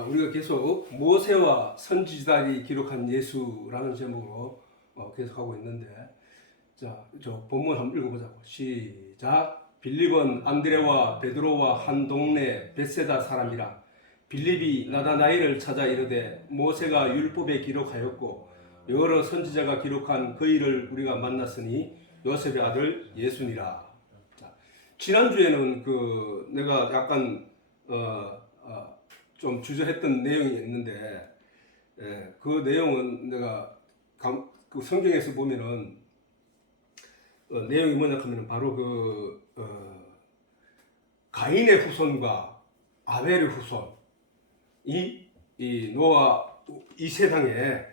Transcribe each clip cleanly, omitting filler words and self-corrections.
우리가 계속 모세와 선지자들이 기록한 예수라는 제목으로 계속하고 있는데, 자, 저 본문 한번 읽어보자고. 시작. 빌립은 안드레와 베드로와 한 동네 벳세다 사람이라. 빌립이 나다나엘을 찾아 이르되 모세가 율법에 기록하였고 여러 선지자가 기록한 그 일을 우리가 만났으니 요셉의 아들 예수니라. 자, 지난주에는 내가 약간 좀 주저했던 내용이 있는데, 그 내용은 내가 그 성경에서 보면은 내용이 뭐냐 하면 바로 가인의 후손과 아벨의 후손이 이 노아 이 세상에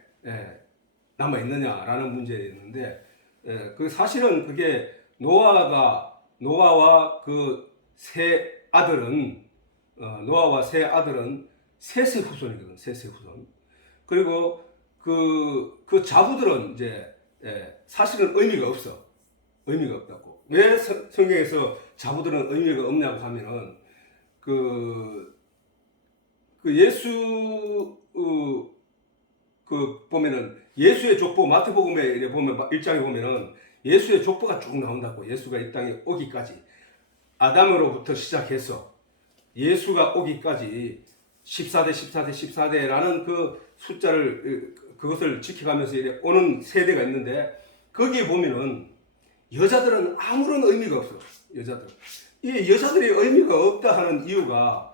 남아 있느냐라는 문제였는데, 그 사실은 그게 노아와 그 세 아들은 노아와 세 아들은 셋의 후손이거든. 셋의 후손. 그리고 그 자부들은 이제 사실은 의미가 없어. 의미가 없다고. 왜 성경에서 자부들은 의미가 없냐고 하면은 예수 보면은 예수의 족보 마태복음에 보면 1장에 보면은 예수의 족보가 쭉 나온다고. 예수가 이 땅에 오기까지 아담으로부터 시작해서 예수가 오기까지 14대 라는 숫자를 그것을 지켜가면서 오는 세대가 있는데, 거기에 보면은 여자들은 아무런 의미가 없어. 이 여자들이 의미가 없다 하는 이유가,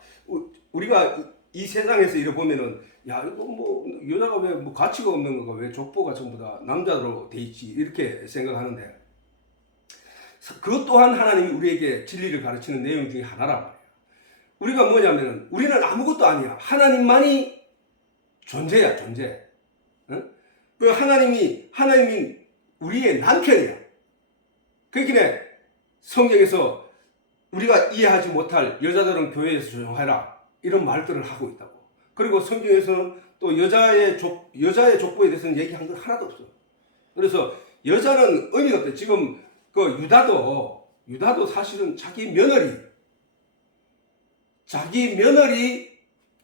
우리가 이 세상에서 이래 보면은 야, 이거 뭐 여자가 왜 뭐 가치가 없는 거가 왜 족보가 전부 다 남자로 돼 있지 이렇게 생각하는데, 그것 또한 하나님이 우리에게 진리를 가르치는 내용 중에 하나란 말이에요. 우리가 뭐냐면은 우리는 아무것도 아니야. 하나님만이 존재야, 존재. 응? 그 하나님이 우리의 남편이야. 그러니까 성경에서 우리가 이해하지 못할 여자들은 교회에서 조용하라 이런 말들을 하고 있다고. 그리고 성경에서는 또 여자의 족보에 대해서는 얘기한 건 하나도 없어. 그래서 여자는 의미가 없대. 지금 유다도 사실은 자기 며느리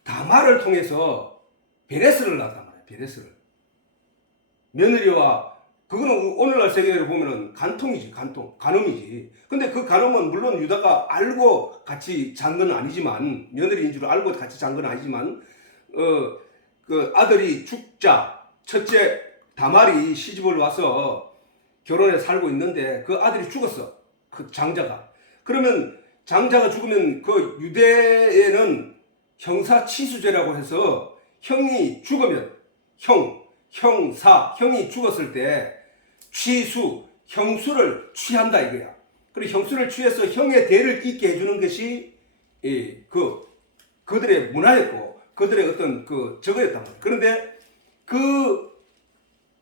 다말을 통해서 베레스를 낳았단 말이야. 베레스를. 며느리와, 그거는 오늘날 세계를 보면은 간음이지. 근데 그 간음은 물론 유다가 알고 같이 잔 건 아니지만, 며느리인 줄 알고 같이 잔 건 아니지만, 그 아들이 죽자, 첫째 다말이 시집을 와서 결혼해 살고 있는데 그 아들이 죽었어. 그 장자가. 그러면 장자가 죽으면 그 유대에는 형사치수제라고 해서 형이 죽으면 형이 죽었을 때 형수를 취한다 이거야. 그리고 형수를 취해서 형의 대를 잇게 해주는 것이 그들의 문화였고 그들의 어떤 저거였단 말이야. 그런데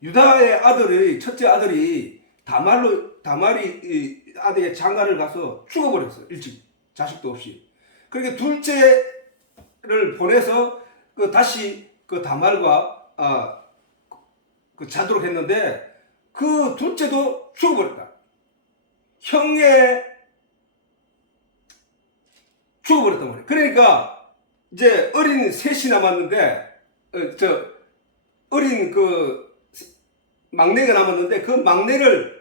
유다의 첫째 아들이 다말이 아들의 장가를 가서 죽어버렸어. 일찍. 자식도 없이. 그러니까 둘째를 보내서 다시 다말과 자도록 했는데, 그 둘째도 죽어버렸다. 죽어버렸단 말이야. 그러니까 이제 어린 셋이 남았는데, 어린 막내가 남았는데, 그 막내를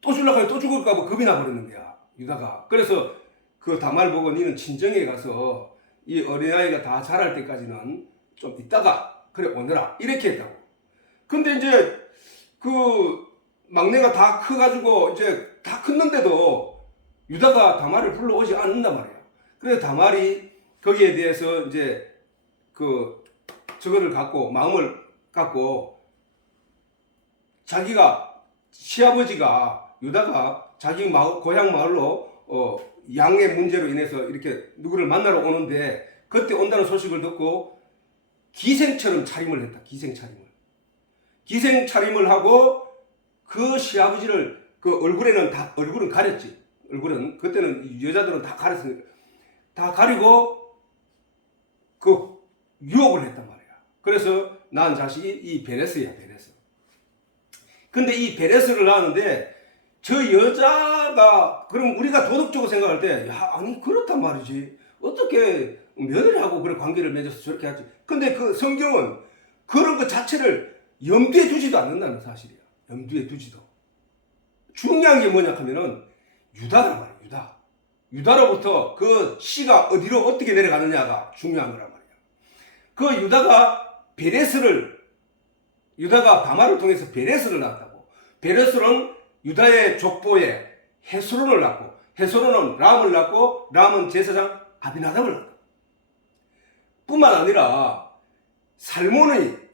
또 주려고 하면 또 죽을까봐 겁이 나버리는 거야, 유다가. 그래서 그 다말 보고 니는 친정에 가서 이 어린아이가 다 자랄 때까지는 좀 있다가 그래 오너라 이렇게 했다고. 근데 이제 막내가 다 커가지고 이제 다 컸는데도 유다가 다말을 불러오지 않는단 말이야. 그래서 다말이 거기에 대해서 이제 저거를 마음을 갖고 시아버지가 유다가 자기 고향 마을로 양의 문제로 인해서 이렇게 누구를 만나러 오는데, 그때 온다는 소식을 듣고 기생처럼 차림을 했다. 기생차림을 하고 그 시아버지를 얼굴은 가렸지. 얼굴은 그때는 여자들은 다 가렸으니까 다 가리고 유혹을 했단 말이야. 그래서 낳은 자식이 이 베레스야, 베레스. 근데 이 베레스를 낳았는데 저 여자가, 그럼 우리가 도덕적으로 생각할 때, 야, 아니, 그렇단 말이지. 어떻게, 며느리하고 그런 관계를 맺어서 저렇게 하지. 근데 그 성경은 그런 것 자체를 염두에 두지도 않는다는 사실이야. 염두에 두지도. 중요한 게 뭐냐 하면은 유다란 말이야. 유다로부터 그 씨가 어디로 어떻게 내려가느냐가 중요한 거란 말이야. 그 유다가 다말을 통해서 베레스를 낳았다고. 베레스는 유다의 족보에 헤스론을 낳고, 헤스론은 람을 낳고, 람은 제사장 아비나답을 낳았다. 뿐만 아니라 살몬은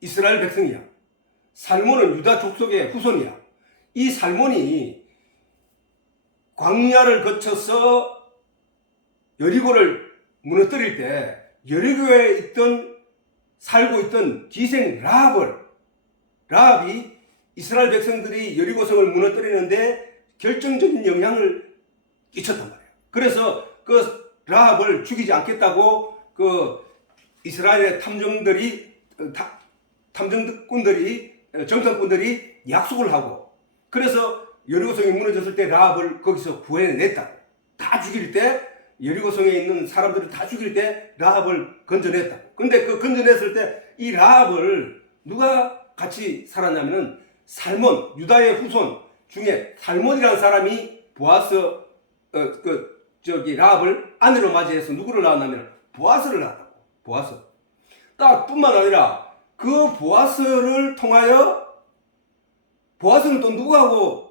이스라엘 백성이야. 살몬은 유다 족속의 후손이야. 이 살몬이 광야를 거쳐서 여리고를 무너뜨릴 때 여리고에 살고 있던 기생 라합이 이스라엘 백성들이 여리고성을 무너뜨리는데 결정적인 영향을 끼쳤단 말이에요. 그래서 그 라합을 죽이지 않겠다고 그 이스라엘의 정탐꾼들이 약속을 하고, 그래서 여리고성이 무너졌을 때 라합을 거기서 구해냈다. 다 죽일 때, 여리고성에 있는 사람들을 다 죽일 때 라합을 건져냈다. 근데 그 건져냈을 때 이 라합을 누가 같이 살았냐면은 유다의 후손 중에 살몬이라는 사람이 라합을 아내로 맞이해서 누구를 낳았냐면 보아스를 낳았다고. 뿐만 아니라 그 보아스를 통하여, 보아스는 또 누구하고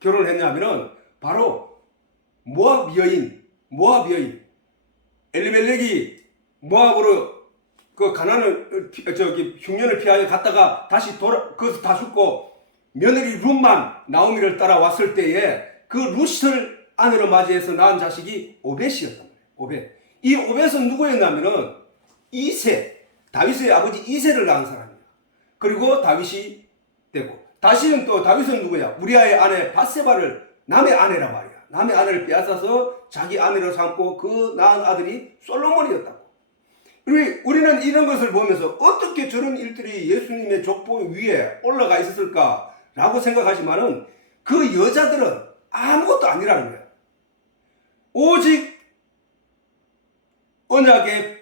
결혼을 했냐면은 바로 모압 여인 엘리멜렉이 모압으로 흉년을 피하여 갔다가 다시 거기서 다 죽고 며느리 룻만 나오미를 따라왔을 때에 그 룻을 아내로 맞이해서 낳은 자식이 오벳이었단 말이에요. 이 오벳은 누구였냐면은 다윗의 아버지 이새를 낳은 사람이야. 그리고 다윗이 되고, 다윗은 누구야? 우리아의 아내 밧세바를 남의 아내란 말이야. 남의 아내를 빼앗아서 자기 아내로 삼고 그 낳은 아들이 솔로몬이었다고. 우리는 이런 것을 보면서 어떻게 저런 일들이 예수님의 족보 위에 올라가 있었을까라고 생각하지만은 그 여자들은 아무것도 아니라는 거야. 오직 언약의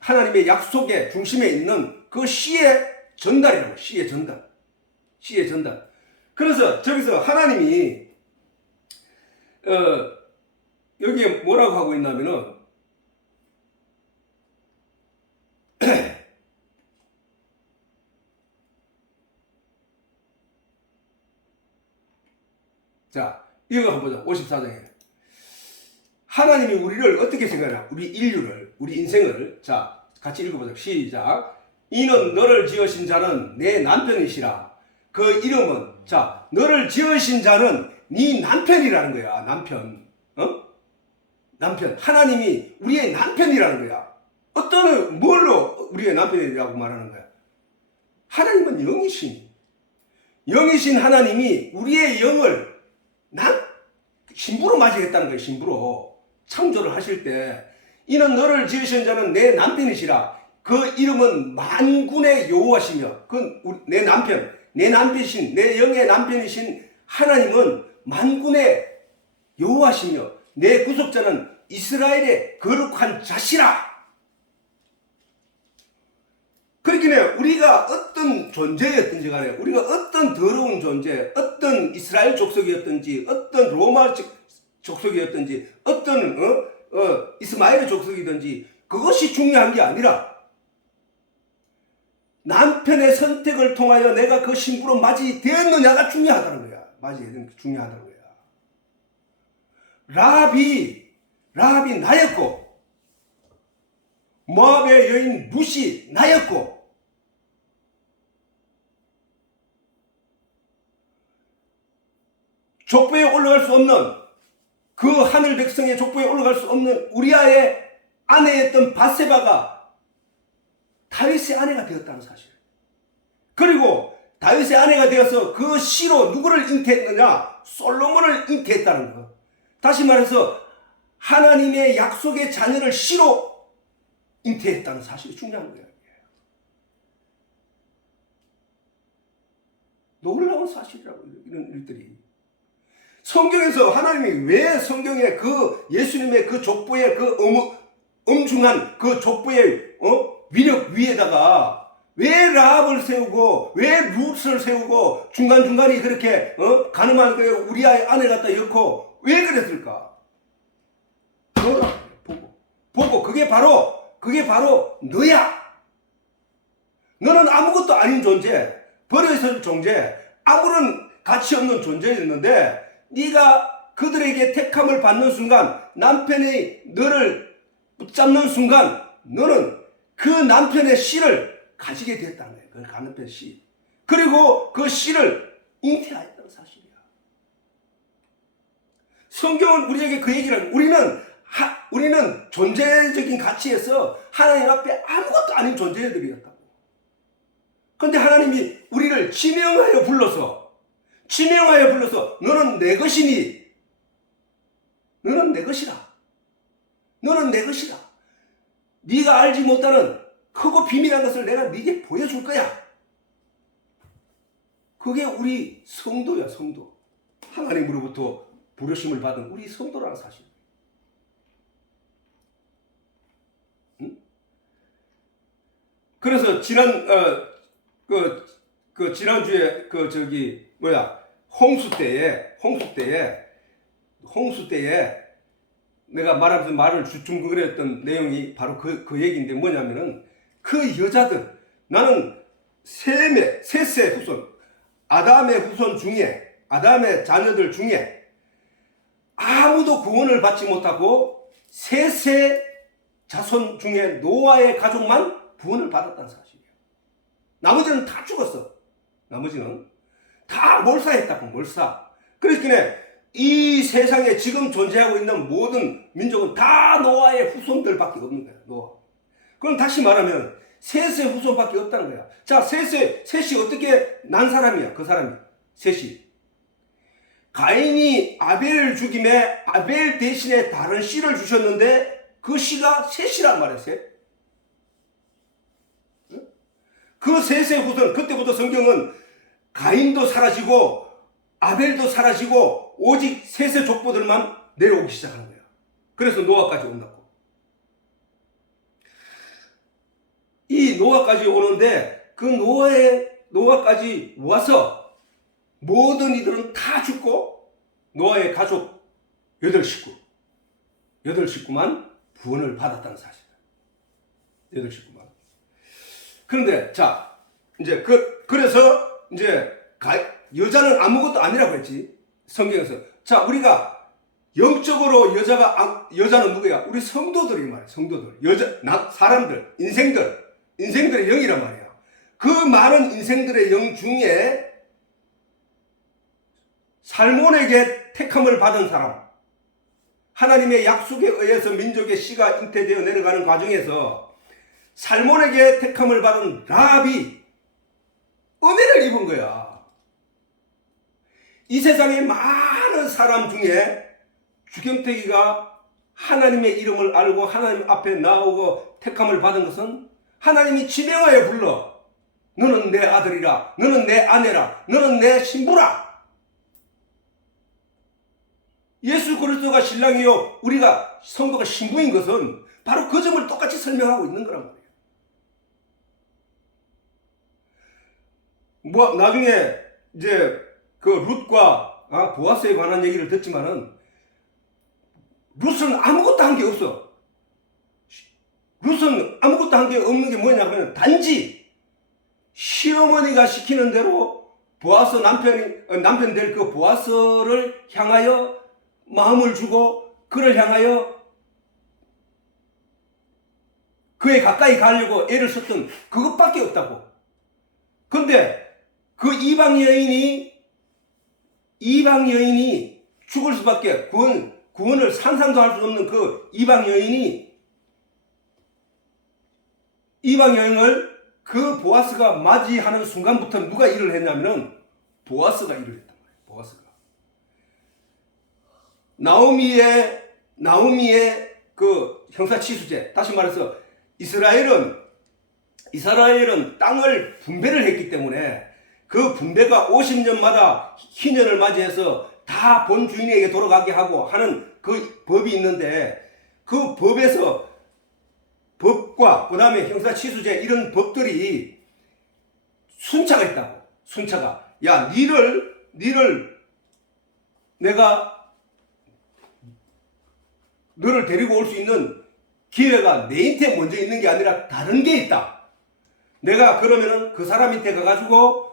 하나님의 약속의 중심에 있는 그 씨의 전달이라고. 씨의 전달. 그래서 저기서 하나님이 여기에 뭐라고 하고 있냐면은 자, 이거 한번 보자. 54장에 하나님이 우리를 어떻게 생각하냐? 우리 인생을. 자, 같이 읽어보자. 시작. 이는 너를 지으신 자는 내 남편이시라. 그 이름은, 자, 너를 지으신 자는 네 남편이라는 거야. 남편. 하나님이 우리의 남편이라는 거야. 뭘로 우리의 남편이라고 말하는 거야? 하나님은 영이신 하나님이 우리의 영을 신부로 맞이했다는 거예요. 신부로 창조를 하실 때, 이는 너를 지으신 자는 내 남편이시라. 그 이름은 만군의 여호와시며, 내 남편이신, 내 영의 남편이신 하나님은 만군의 여호와시며 내 구속자는 이스라엘의 거룩한 자시라. 그렇긴 해요. 우리가 어떤 존재였든지 간에, 우리가 어떤 더러운 존재, 어떤 이스라엘 족속이었든지, 어떤 로마 족속이었든지, 어떤 이스마엘 족속이든지, 그것이 중요한 게 아니라 남편의 선택을 통하여 내가 그 신부로 맞이되었느냐가 중요하다는 거야. 중요하다는 거야. 라합이 나였고, 모압의 여인 룻이 나였고, 족보에 올라갈 수 없는, 그 하늘 백성의 족보에 올라갈 수 없는 우리아의 아내였던 밧세바가 다윗의 아내가 되었다는 사실. 그리고 다윗의 아내가 되어서 그 씨로 누구를 잉태했느냐? 솔로몬을 잉태했다는 것. 다시 말해서 하나님의 약속의 자녀를 씨로 잉태했다는 사실이 중요한 거예요. 놀라운 사실이라고, 이런 일들이. 성경에서 하나님이 왜 성경에 그 예수님의 그 족보의 그 엄중한 그 족보의 위력 위에다가 왜 라합을 세우고 왜 룻을 세우고 중간중간에 그렇게 가늠한 그 우리아의 아내 갖다 엮고 왜 그랬을까? 보고 그게 바로 너야. 너는 아무것도 아닌 존재, 버려질 존재, 아무런 가치 없는 존재였는데 네가 그들에게 택함을 받는 순간, 남편이 너를 붙잡는 순간 너는 그 남편의 씨를 가지게 됐다는 거예요. 그 남편의 씨. 그리고 그 씨를 잉태하였다는 사실이야. 성경은 우리에게 그 얘기를 하는, 우리는 존재적인 가치에서 하나님 앞에 아무것도 아닌 존재들이었다고. 그런데 하나님이 우리를 지명하여 불러서 너는 내 것이니, 너는 내 것이라. 네가 알지 못하는 크고 비밀한 것을 내가 네게 보여줄 거야. 그게 우리 성도야, 성도. 하나님으로부터 부르심을 받은 우리 성도라는 사실. 응? 그래서 지난주에 홍수 때에 내가 말하면서 말을 중얼거렸던 내용이 바로 그 얘기인데 뭐냐면은 그 여자들, 나는 셋의 후손, 아담의 후손 중에, 아담의 자녀들 중에 아무도 구원을 받지 못하고 셋의 자손 중에 노아의 가족만 구원을 받았다는 사실이에요. 나머지는 다 죽었어. 나머지는 다 몰사했다고, 몰사. 그러니까 이 세상에 지금 존재하고 있는 모든 민족은 다 노아의 후손들밖에 없는 거야. 노아. 그럼 다시 말하면 셋의 후손밖에 없다는 거야. 자, 셋이 어떻게 난 사람이야? 그 사람이 셋이. 가인이 아벨을 죽임에 아벨 대신에 다른 씨를 주셨는데 그 씨가 셋이란 말이야. 셋. 그 셋의 후손, 그때부터 성경은 가인도 사라지고 아벨도 사라지고 오직 셋의 족보들만 내려오기 시작하는 거예요. 그래서 노아까지 온다고. 이 노아까지 오는데 그 노아까지 와서 모든 이들은 다 죽고 노아의 가족 8식구만 구원을 받았다는 사실이에요. 8식구만. 그런데 자, 이제 그래서 이제 여자는 아무것도 아니라고 했지. 성경에서. 자, 우리가 영적으로 여자는 누구야? 우리 성도들이 말이야. 성도들. 사람들, 인생들의 영이란 말이야. 그 많은 인생들의 영 중에 살몬에게 택함을 받은 사람, 하나님의 약속에 의해서 민족의 씨가 잉태되어 내려가는 과정에서 살몬에게 택함을 받은 라합이 은혜를 입은 거야. 이 세상의 많은 사람 중에 주경택이가 하나님의 이름을 알고 하나님 앞에 나오고 택함을 받은 것은 하나님이 지명하여 불러. 너는 내 아들이라, 너는 내 아내라, 너는 내 신부라. 예수 그리스도가 신랑이요 우리가 성도가 신부인 것은 바로 그 점을 똑같이 설명하고 있는 거란 말이에요. 뭐 나중에 이제 그 룻과 보아스에 관한 얘기를 듣지만은 룻은 아무것도 한 게 없어. 룻은 아무것도 한 게 없는 게 뭐냐면 단지 시어머니가 시키는 대로 보아스 남편 될 그 보아스를 향하여 마음을 주고 그를 향하여 그에 가까이 가려고 애를 썼던 그것밖에 없다고. 근데 그 이방 여인이 죽을 수밖에 구원을 상상도 할 수 없는 그 이방 여인을 그 보아스가 맞이하는 순간부터 누가 일을 했냐면은 보아스가 일을 했단 말이에요. 보아스가. 나오미의 그 형사치수제, 다시 말해서 이스라엘은 땅을 분배를 했기 때문에 그 분배가 50년마다 희년을 맞이해서 다 본 주인에게 돌아가게 하고 하는 그 법이 있는데 그 법에서 법과 그 다음에 형사치수제 이런 법들이 순차가 있다고. 순차가. 야, 니를 내가 너를 데리고 올 수 있는 기회가 내 인태 먼저 있는 게 아니라 다른 게 있다. 내가 그러면은 그 사람 밑에 가가지고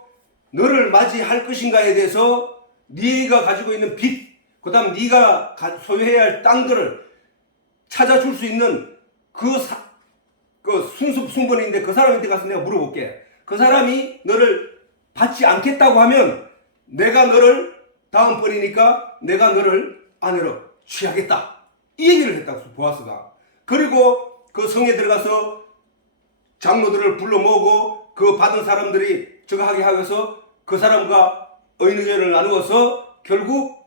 너를 맞이할 것인가에 대해서 네가 가지고 있는 빚, 그 다음 네가 소유해야 할 땅들을 찾아줄 수 있는 그 순번인데 그 사람한테 가서 내가 물어볼게. 그 사람이 너를 받지 않겠다고 하면 내가 너를 다음번이니까 내가 너를 아내로 취하겠다. 이 얘기를 했다고 보아스가. 그리고 그 성에 들어가서 장로들을 불러 모으고 그 받은 사람들이 저거 하게 하여서 그 사람과 의논을 나누어서 결국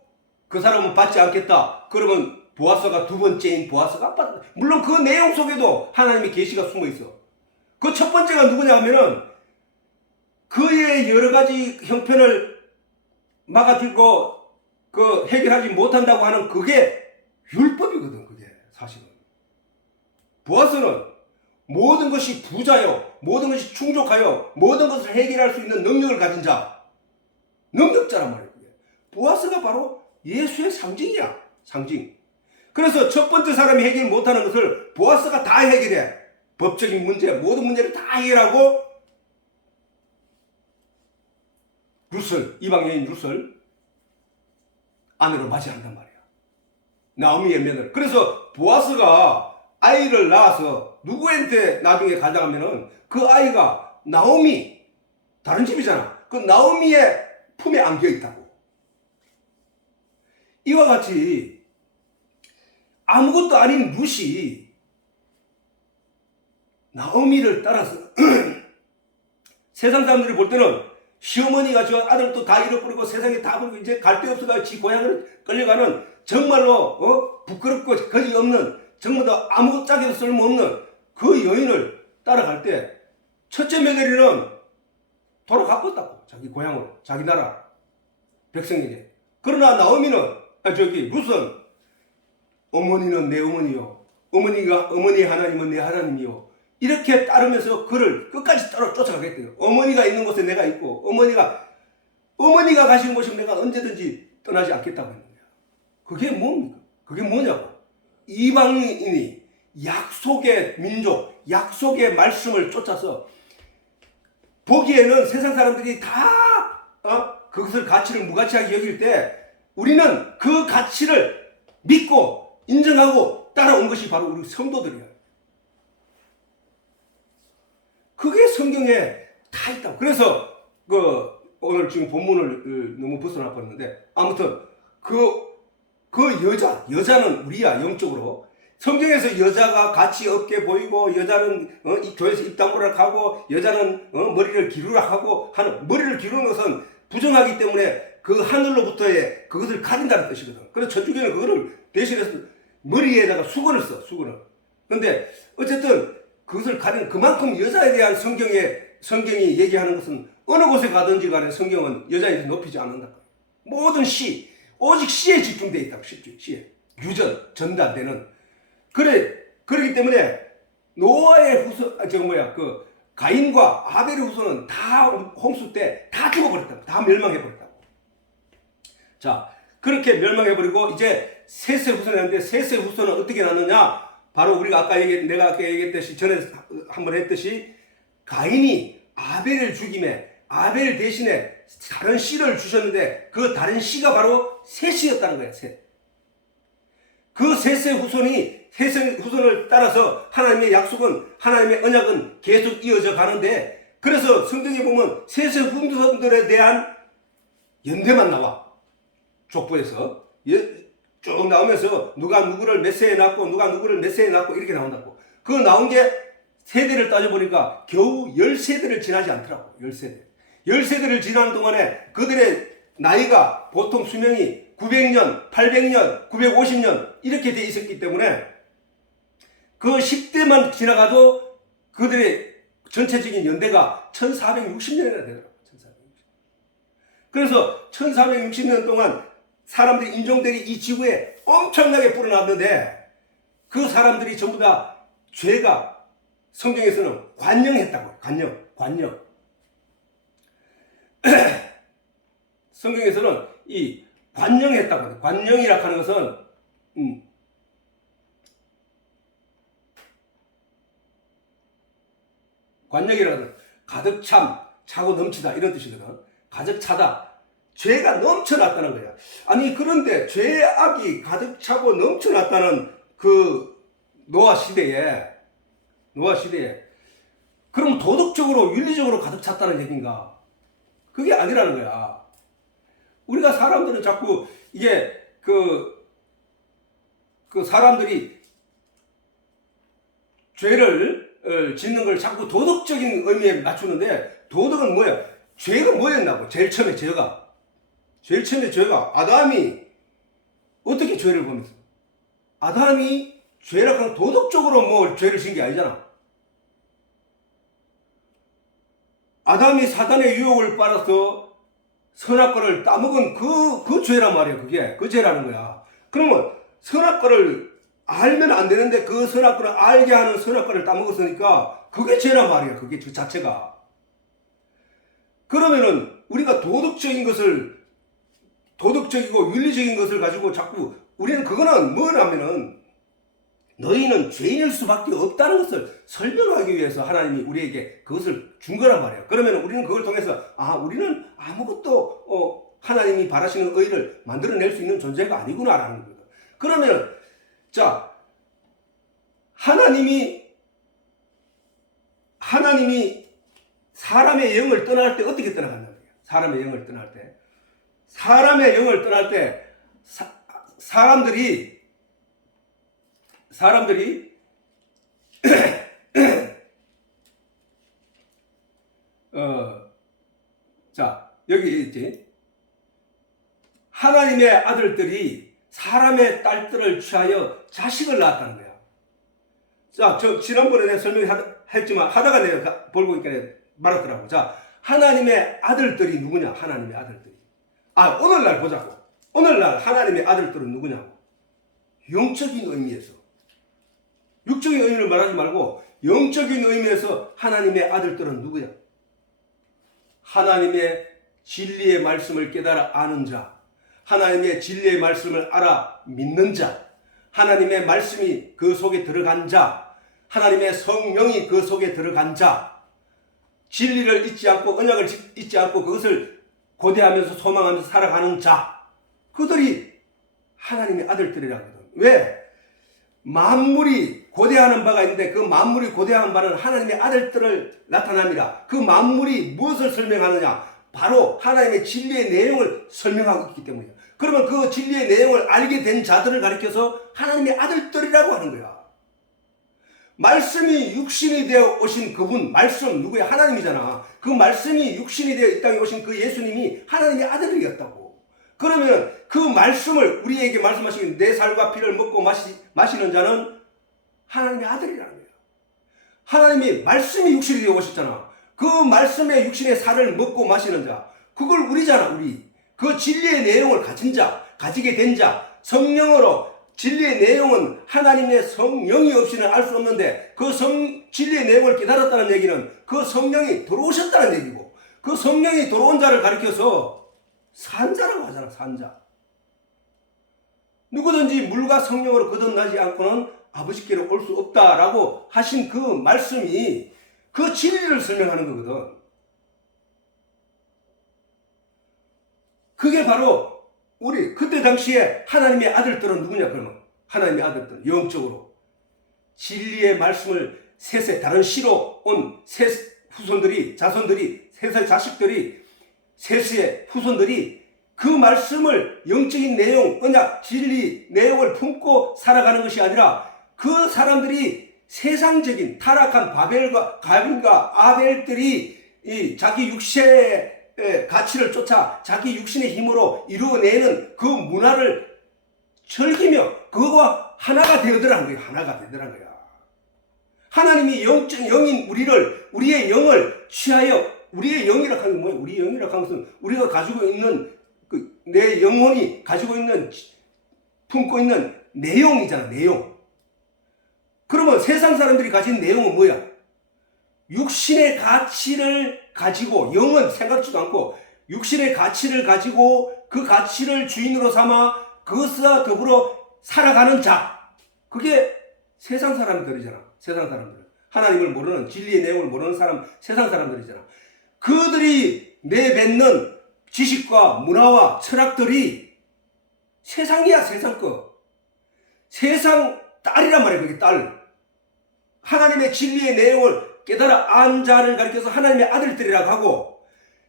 그 사람은 받지 않겠다. 그러면 보아스가 두 번째인 보아스가 받았다. 물론 그 내용 속에도 하나님의 계시가 숨어 있어. 그 첫 번째가 누구냐 하면은 그의 여러 가지 형편을 막아들고 그 해결하지 못한다고 하는 그게 율법이거든. 그게 사실은. 보아스는 모든 것이 부자요, 모든 것이 충족하여 모든 것을 해결할 수 있는 능력을 가진 자, 능력자란 말이에요. 보아스가 바로 예수의 상징이야. 상징. 그래서 첫 번째 사람이 해결 못하는 것을 보아스가 다 해결해. 법적인 문제, 모든 문제를 다 해결하고 룻을, 이방 여인 룻을 아내로 맞이한단 말이야. 나오미의 며느리. 그래서 보아스가 아이를 낳아서 누구한테 나중에 가져가면은 그 아이가 나오미, 다른 집이잖아. 그 나오미의 품에 안겨 있다고. 이와 같이 아무것도 아닌 룻이 나오미를 따라서 세상 사람들이 볼 때는 시어머니가 저 아들도 다 잃어버리고 세상에 다 버리고 이제 갈 데 없어가 지 고향을 끌려가는 정말로 부끄럽고 거지 없는 정말 아무 짝에도 쓸모없는 그 여인을 따라갈 때 첫째 며느리는 돌아갔겠다고. 자기 고향으로, 자기 나라 백성에게. 그러나 나오미는 룻은 어머니는 내 어머니요, 어머니의 하나님은 내 하나님이요, 이렇게 따르면서 그를 끝까지 따라 쫓아가겠대요. 어머니가 있는 곳에 내가 있고 어머니가 가신 곳이면 내가 언제든지 떠나지 않겠다고 했는 거야. 그게 뭡니까? 그게 뭐냐고. 이방인이 약속의 민족, 약속의 말씀을 쫓아서 보기에는 세상 사람들이 다 그것을 가치를 무가치하게 여길 때 우리는 그 가치를 믿고 인정하고 따라온 것이 바로 우리 성도들이야. 그게 성경에 다 있다고. 그래서 오늘 지금 본문을 너무 벗어나 버렸는데 아무튼 여자는 우리야. 영적으로 성경에서 여자가 가치 없게 보이고 여자는 이 교회에서 입 다물으라 하고 여자는 머리를 기르라 하고 하는, 머리를 기르는 것은 부정하기 때문에 그 하늘로부터의 그것을 가린다는 뜻이거든. 그래서 저쪽에는 그거를 대신해서 머리에다가 수건을 써. 수건을. 근데 어쨌든 그것을 가리는, 그만큼 여자에 대한 성경이 얘기하는 것은 어느 곳에 가든지 간에 성경은 여자에 대해서 높이지 않는다. 모든 오직 시에 집중되어 있다고. 시에. 유전, 전달되는. 그러기 때문에 노아의 가인과 아벨의 후손은 다 홍수 때 다 죽어버렸다고. 다 멸망해버렸다고. 자, 그렇게 멸망해버리고 이제 셋의 후손이 있는데 셋의 후손은 어떻게 나느냐? 바로 우리가 내가 아까 얘기했듯이, 전에 한번 했듯이, 가인이 아벨을 죽임에 아벨 대신에 다른 씨를 주셨는데 그 다른 씨가 바로 셋이었다는 거야. 셋. 그 셋의 후손을 따라서 하나님의 약속은, 하나님의 언약은 계속 이어져 가는데, 그래서 성경에 보면 셋의 후손들에 대한 연대만 나와. 족보에서 쭉 나오면서 누가 누구를 몇 세에 낳고 누가 누구를 몇 세에 낳고 이렇게 나온다고. 그 나온 게 세대를 따져보니까 겨우 10세대를 지나지 않더라고. 10세대. 10세대를 지나는 동안에 그들의 나이가 보통 수명이 900년, 800년, 950년 이렇게 돼 있었기 때문에 그 10대만 지나가도 그들의 전체적인 연대가 1460년이나 되더라고요. 1460년. 그래서 1460년 동안 사람들이 인종들이 이 지구에 엄청나게 뿌려놨는데 그 사람들이 전부 다 죄가 성경에서는 관영했다고. 관영. 성경에서는 이 관영했다고. 관영이라 하는 것은 관영이라는 가득 차고 넘치다 이런 뜻이거든. 가득 차다. 죄가 넘쳐났다는 거야. 아니 그런데 죄악이 가득 차고 넘쳐났다는 그 노아 시대에 그럼 도덕적으로 윤리적으로 가득 찼다는 얘기인가? 그게 아니라는 거야. 우리가 사람들은 자꾸 이게 그 사람들이 죄를 짓는 걸 자꾸 도덕적인 의미에 맞추는데 도덕은 뭐야? 죄가 뭐였나고? 제일 처음에 죄가 아담이 어떻게 죄를 범했어? 아담이 죄라고 하면 도덕적으로 뭐 죄를 진 게 아니잖아. 아담이 사단의 유혹을 받아서 선악과를 따먹은 그 죄란 말이야. 그게 그 죄라는 거야. 그러면 선악과를 알면 안 되는데 그 선악과를 알게 하는 선악과를 따먹었으니까 그게 죄란 말이야. 그게 그 자체가. 그러면은 우리가 도덕적이고 윤리적인 것을 가지고 자꾸 우리는 그거는 뭐냐면은 너희는 죄인일 수밖에 없다는 것을 설명하기 위해서 하나님이 우리에게 그것을 준 거란 말이에요. 그러면 우리는 그걸 통해서 우리는 아무것도 하나님이 바라시는 의를 만들어낼 수 있는 존재가 아니구나라는 거예요. 그러면 자 하나님이 사람의 영을 떠날 때 어떻게 떠나간다는 거예요? 사람의 영을 떠날 때 사람들이 자 여기 있지. 하나님의 아들들이 사람의 딸들을 취하여 자식을 낳았다는 거야. 자, 저 지난번에 내가 설명했지만 하다가 내가 볼고 있길래 말았더라고. 자, 하나님의 아들들이 누구냐? 하나님의 아들들이. 오늘날 보자고. 오늘날 하나님의 아들들은 누구냐고. 영적인 의미에서. 육적인 의미를 말하지 말고 영적인 의미에서 하나님의 아들들은 누구야? 하나님의 진리의 말씀을 깨달아 아는 자, 하나님의 진리의 말씀을 알아 믿는 자, 하나님의 말씀이 그 속에 들어간 자, 하나님의 성령이 그 속에 들어간 자, 진리를 잊지 않고 언약을 잊지 않고 그것을 고대하면서 소망하면서 살아가는 자, 그들이 하나님의 아들들이라거든. 왜? 만물이 고대하는 바가 있는데 그 만물이 고대하는 바는 하나님의 아들들을 나타납니다. 그 만물이 무엇을 설명하느냐? 바로 하나님의 진리의 내용을 설명하고 있기 때문이야. 그러면 그 진리의 내용을 알게 된 자들을 가리켜서 하나님의 아들들이라고 하는 거야. 말씀이 육신이 되어 오신 그분, 말씀 누구야? 하나님이잖아. 그 말씀이 육신이 되어 이 땅에 오신 그 예수님이 하나님의 아들이었다고. 그러면 그 말씀을 우리에게 말씀하시는 내 살과 피를 먹고 마시는 자는 하나님의 아들이라는 거예요. 하나님이 말씀이 육신이 되어 오셨잖아. 그 말씀의 육신의 살을 먹고 마시는 자, 그걸 우리잖아. 우리 그 진리의 내용을 가진 자, 가지게 된 자, 성령으로. 진리의 내용은 하나님의 성령이 없이는 알 수 없는데 그 진리의 내용을 깨달았다는 얘기는 그 성령이 들어오셨다는 얘기고, 그 성령이 들어온 자를 가리켜서 산자라고 하잖아. 산자. 누구든지 물과 성령으로 거듭나지 않고는 아버지께로 올 수 없다라고 하신 그 말씀이 그 진리를 설명하는 거거든. 그게 바로 우리 그때 당시에 하나님의 아들들은 누구냐? 그러면 하나님의 아들들은 영적으로 진리의 말씀을 셋의 다른 시로 온 셋 후손들이, 자손들이, 셋의 자식들이, 셋의 후손들이 그 말씀을 영적인 내용, 언약, 진리 내용을 품고 살아가는 것이 아니라 그 사람들이 세상적인 타락한 가빈과 아벨들이 이 자기 육체의 가치를 쫓아 자기 육신의 힘으로 이루어내는 그 문화를 즐기며 그거와 하나가 되더란 거예요. 하나가 되더란 거야. 하나님이 영적 영인 우리의 영을 취하여, 우리의 영이라고 하는 게 뭐예요? 우리의 영이라고 하는 것은 우리가 가지고 있는 내 영혼이 가지고 있는, 품고 있는 내용이잖아, 내용. 그러면 세상 사람들이 가진 내용은 뭐야? 육신의 가치를 가지고, 영은 생각지도 않고 육신의 가치를 가지고 그 가치를 주인으로 삼아 그것과 더불어 살아가는 자. 그게 세상 사람들이잖아. 세상 사람들. 하나님을 모르는, 진리의 내용을 모르는 사람, 세상 사람들이잖아. 그들이 내뱉는 지식과 문화와 철학들이 세상이야, 세상 거. 세상 딸이란 말이야, 그게 딸. 하나님의 진리의 내용을 깨달아 안 자를 가리켜서 하나님의 아들들이라고 하고,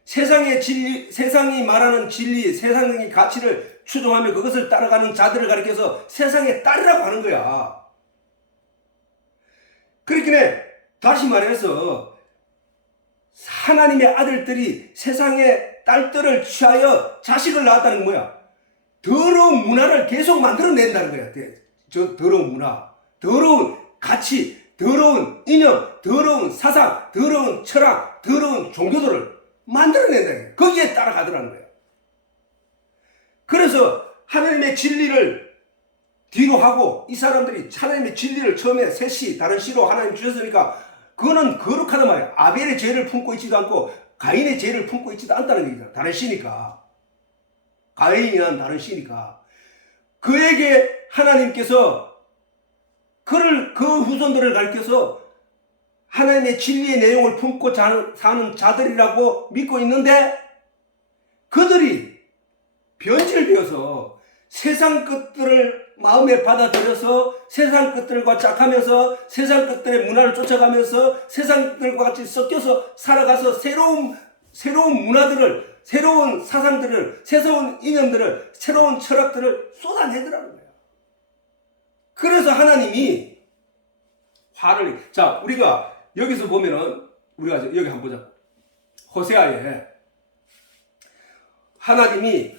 세상의 진리, 세상이 말하는 진리, 세상의 가치를 추종하며 그것을 따라가는 자들을 가리켜서 세상의 딸이라고 하는 거야. 그렇긴 해. 다시 말해서 하나님의 아들들이 세상의 딸들을 취하여 자식을 낳았다는 건 뭐야? 더러운 문화를 계속 만들어낸다는 거야. 저 더러운 문화, 더러운 가치, 더러운 이념, 더러운 사상, 더러운 철학, 더러운 종교들을 만들어낸다는 거야. 거기에 따라가더라는 거야. 그래서 하나님의 진리를 뒤로 하고, 이 사람들이 하나님의 진리를 처음에 셋이 다른 씨로 하나님 주셨으니까 그거는 거룩하단 말이야. 아벨의 죄를 품고 있지도 않고 가인의 죄를 품고 있지도 않다는 얘기잖아. 다른 씨니까. 가인이란 다른 씨니까. 그에게 하나님께서 그 후손들을 가리켜서 하나님의 진리의 내용을 품고 사는 자들이라고 믿고 있는데, 그들이 변질되어서 세상 것들을 마음에 받아들여서 세상 것들과 짝하면서 세상 것들의 문화를 쫓아가면서 세상 것들과 같이 섞여서 살아가서 새로운 문화들을, 새로운 사상들을, 새로운 이념들을, 새로운 철학들을 쏟아내더라는 거예요. 그래서 하나님이 화를, 자, 우리가 여기서 보면은, 우리가 여기 한번 보자. 호세아에 하나님이,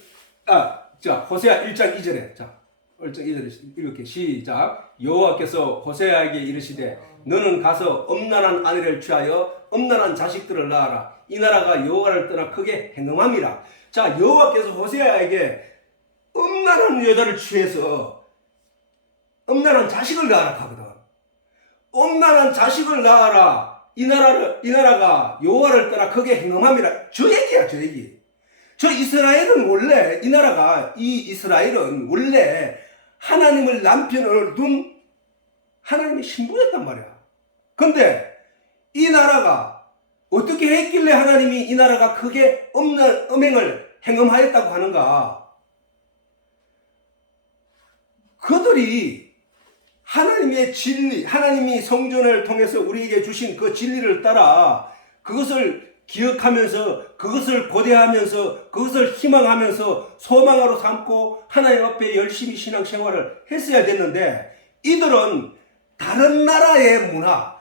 호세아 1장 2절에, 1장 2절에 이렇게 시작. 여호와께서 호세아에게 이르시되 너는 가서 엄란한 아내를 취하여 엄란한 자식들을 낳아라. 이 나라가 여호와를 떠나 크게 행음함이라. 자, 여호와께서 호세아에게 엄란한 여자를 취해서 엄란한 자식을 낳아라 하거든. 엄란한 자식을 낳아라. 이 나라가 여호와를 떠나 크게 행음함이라. 저 얘기야, 저 얘기. 저 이스라엘은 원래, 이 이스라엘은 원래 하나님을 남편으로 둔 하나님의 신부였단 말이야. 근데 이 나라가 어떻게 했길래 하나님이 이 나라가 크게 음행을 행음하였다고 하는가? 그들이 하나님의 진리, 하나님이 성전을 통해서 우리에게 주신 그 진리를 따라 그것을 기억하면서, 그것을 고대하면서, 그것을 희망하면서 소망으로 삼고 하나님 앞에 열심히 신앙생활을 했어야 됐는데, 이들은 다른 나라의 문화,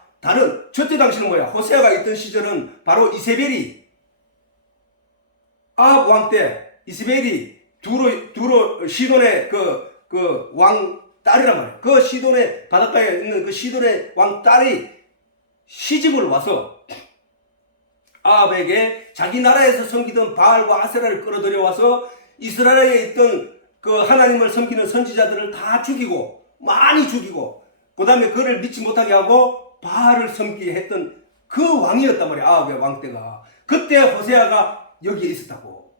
저때 당시는 뭐야? 호세아가 있던 시절은 바로 이세벨이, 아합 왕 때 이세벨이 두로 시돈의 그 왕 딸이란 말이야. 그 시돈의 바닷가에 있는 그 시돈의 왕 딸이 시집을 와서 아합에게 자기 나라에서 섬기던 바알과 아세라를 끌어들여 와서 이스라엘에 있던 그 하나님을 섬기는 선지자들을 다 죽이고, 많이 죽이고, 그 다음에 그를 믿지 못하게 하고 바알을 섬기게 했던 그 왕이었단 말이야. 아합의 왕 때가. 그때 호세아가 여기에 있었다고.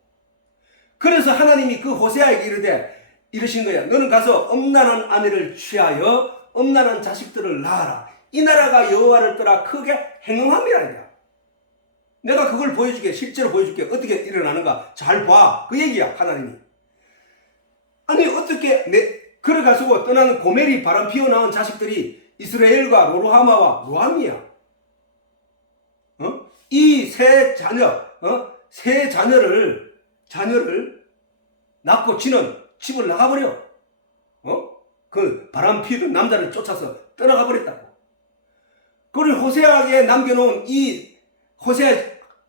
그래서 하나님이 그 호세아에게 이르신 거야. 너는 가서 엄란한 아내를 취하여 엄란한 자식들을 낳아라. 이 나라가 여호와를 떠나 크게 행음함이라. 내가 그걸 보여줄게. 실제로 보여줄게. 어떻게 일어나는가 잘 봐. 그 얘기야, 하나님이. 아니, 어떻게 걸어가시고 떠나는 고멜이 바람 피어나온 자식들이 이스라엘과 로로하마와 로함이야. 이 세 자녀를 낳고 집을 나가버려. 그 바람 피던 남자를 쫓아서 떠나가 버렸다고. 그걸 호세아에게 남겨놓은 이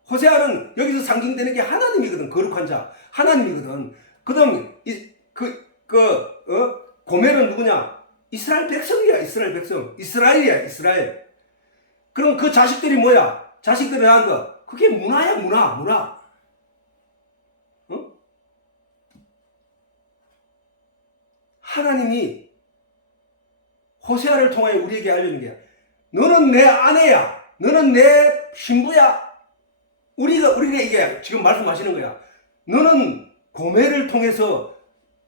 호세아는 여기서 상징되는 게 하나님이거든. 거룩한 자. 하나님이거든. 그 다음, 고멜은 누구냐? 이스라엘 백성이야, 이스라엘 백성. 이스라엘이야, 이스라엘. 그럼 그 자식들이 뭐야? 자식들이 낳은 거. 그게 문화야, 문화. 하나님이 호세아를 통하여 우리에게 알려준 게, 너는 내 아내야, 너는 내 신부야. 우리에게 지금 말씀하시는 거야. 너는 고매를 통해서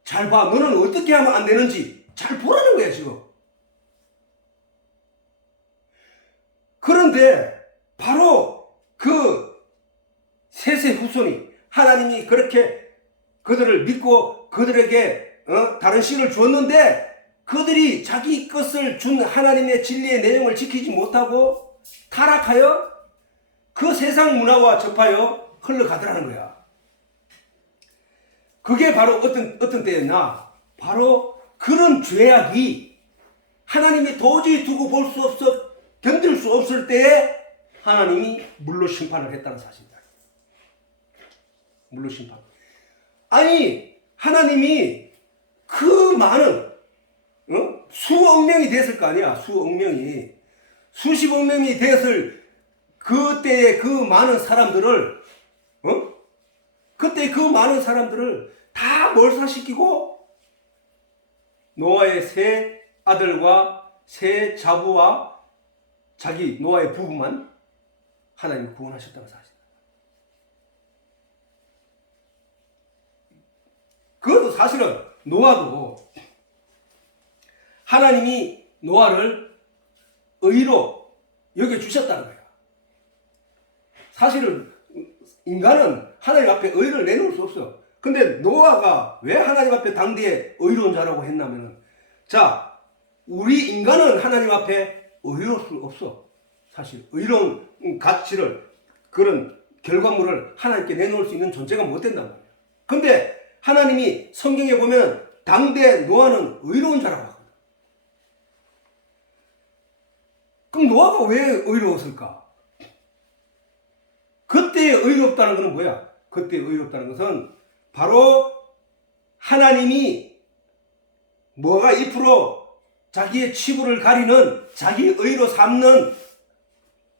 잘 봐. 너는 어떻게 하면 안 되는지 잘 보라는 거야, 지금. 그런데 바로 그 셋의 후손이 하나님이 그렇게 그들을 믿고 그들에게 다른 신을 주었는데, 그들이 자기 것을 준 하나님의 진리의 내용을 지키지 못하고 타락하여 그 세상 문화와 접하여 흘러가더라는 거야. 그게 바로 어떤 때였나? 바로 그런 죄악이 하나님이 도저히 두고 볼 수 없어, 견딜 수 없을 때에 하나님이 물로 심판을 했다는 사실이다. 물로 심판. 아니, 하나님이 그 많은 수억 명이 됐을 거 아니야. 수억 명이. 수십억 명이 됐을 그때의 그 많은 사람들을 그때 그 많은 사람들을 다 몰살시키고 노아의 세 아들과 세 자부와 자기 노아의 부부만 하나님이 구원하셨다는 사실. 그것도 사실은 노아도 하나님이 노아를 의로 여겨주셨다는 거예요. 사실은 인간은 하나님 앞에 의를 내놓을 수 없어. 근데 노아가 왜 하나님 앞에 당대에 의로운 자라고 했냐면, 자, 우리 인간은 하나님 앞에 의로울 수 없어. 사실 의로운 가치를, 그런 결과물을 하나님께 내놓을 수 있는 존재가 못 된단 말이야. 근데 하나님이 성경에 보면 당대 노아는 의로운 자라고 하거든. 그럼 노아가 왜 의로웠을까? 그때 의롭다는 것은 뭐야? 그때 의롭다는 것은 바로 하나님이 뭐가 잎으로 자기의 치부를 가리는, 자기 의로 삼는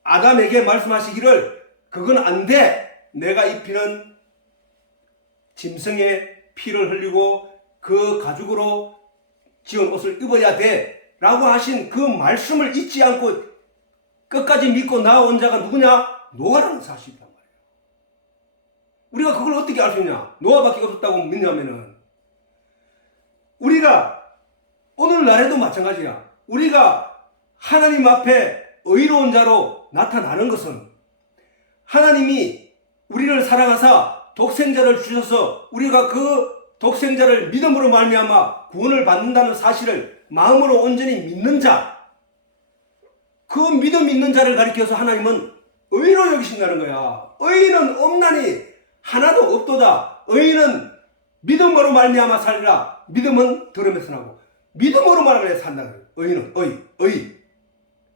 아담에게 말씀하시기를, 그건 안 돼. 내가 입히는 짐승의 피를 흘리고 그 가죽으로 지은 옷을 입어야 돼 라고 하신 그 말씀을 잊지 않고 끝까지 믿고 나온 자가 누구냐? 노아라는 사실이란 말이에요. 우리가 그걸 어떻게 알 수 있냐? 노아밖에 없었다고 믿냐면은, 우리가 오늘날에도 마찬가지야. 우리가 하나님 앞에 의로운 자로 나타나는 것은 하나님이 우리를 사랑하사 독생자를 주셔서 우리가 그 독생자를 믿음으로 말미암아 구원을 받는다는 사실을 마음으로 온전히 믿는 자, 그 믿음 있는 자를 가리켜서 하나님은 의로 여기신다는 거야. 의인은 없나니 하나도 없도다. 의인은 믿음으로 말미암아 살리라. 믿음은 들음에서 나고 믿음으로 말하여 산다. 의인은 의.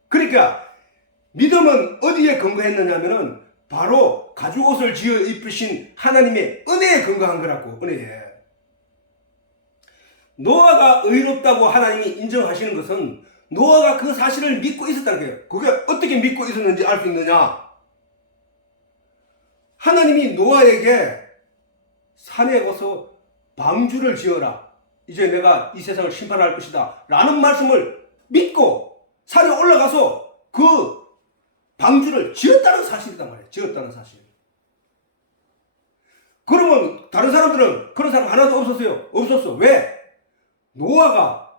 그러니까 믿음은 어디에 근거했느냐면은 바로 가죽옷을 지어 입으신 하나님의 은혜에 근거한 거라고. 은혜에. 노아가 의롭다고 하나님이 인정하시는 것은 노아가 그 사실을 믿고 있었다는 거예요. 그게 어떻게 믿고 있었는지 알 수 있느냐? 하나님이 노아에게 산에 가서 방주를 지어라. 이제 내가 이 세상을 심판할 것이다 라는 말씀을 믿고 산에 올라가서 그 방주를 지었다는 사실이단 말이에요. 지었다는 사실. 그러면 다른 사람들은 그런 사람 하나도 없었어요. 없었어. 왜? 노아가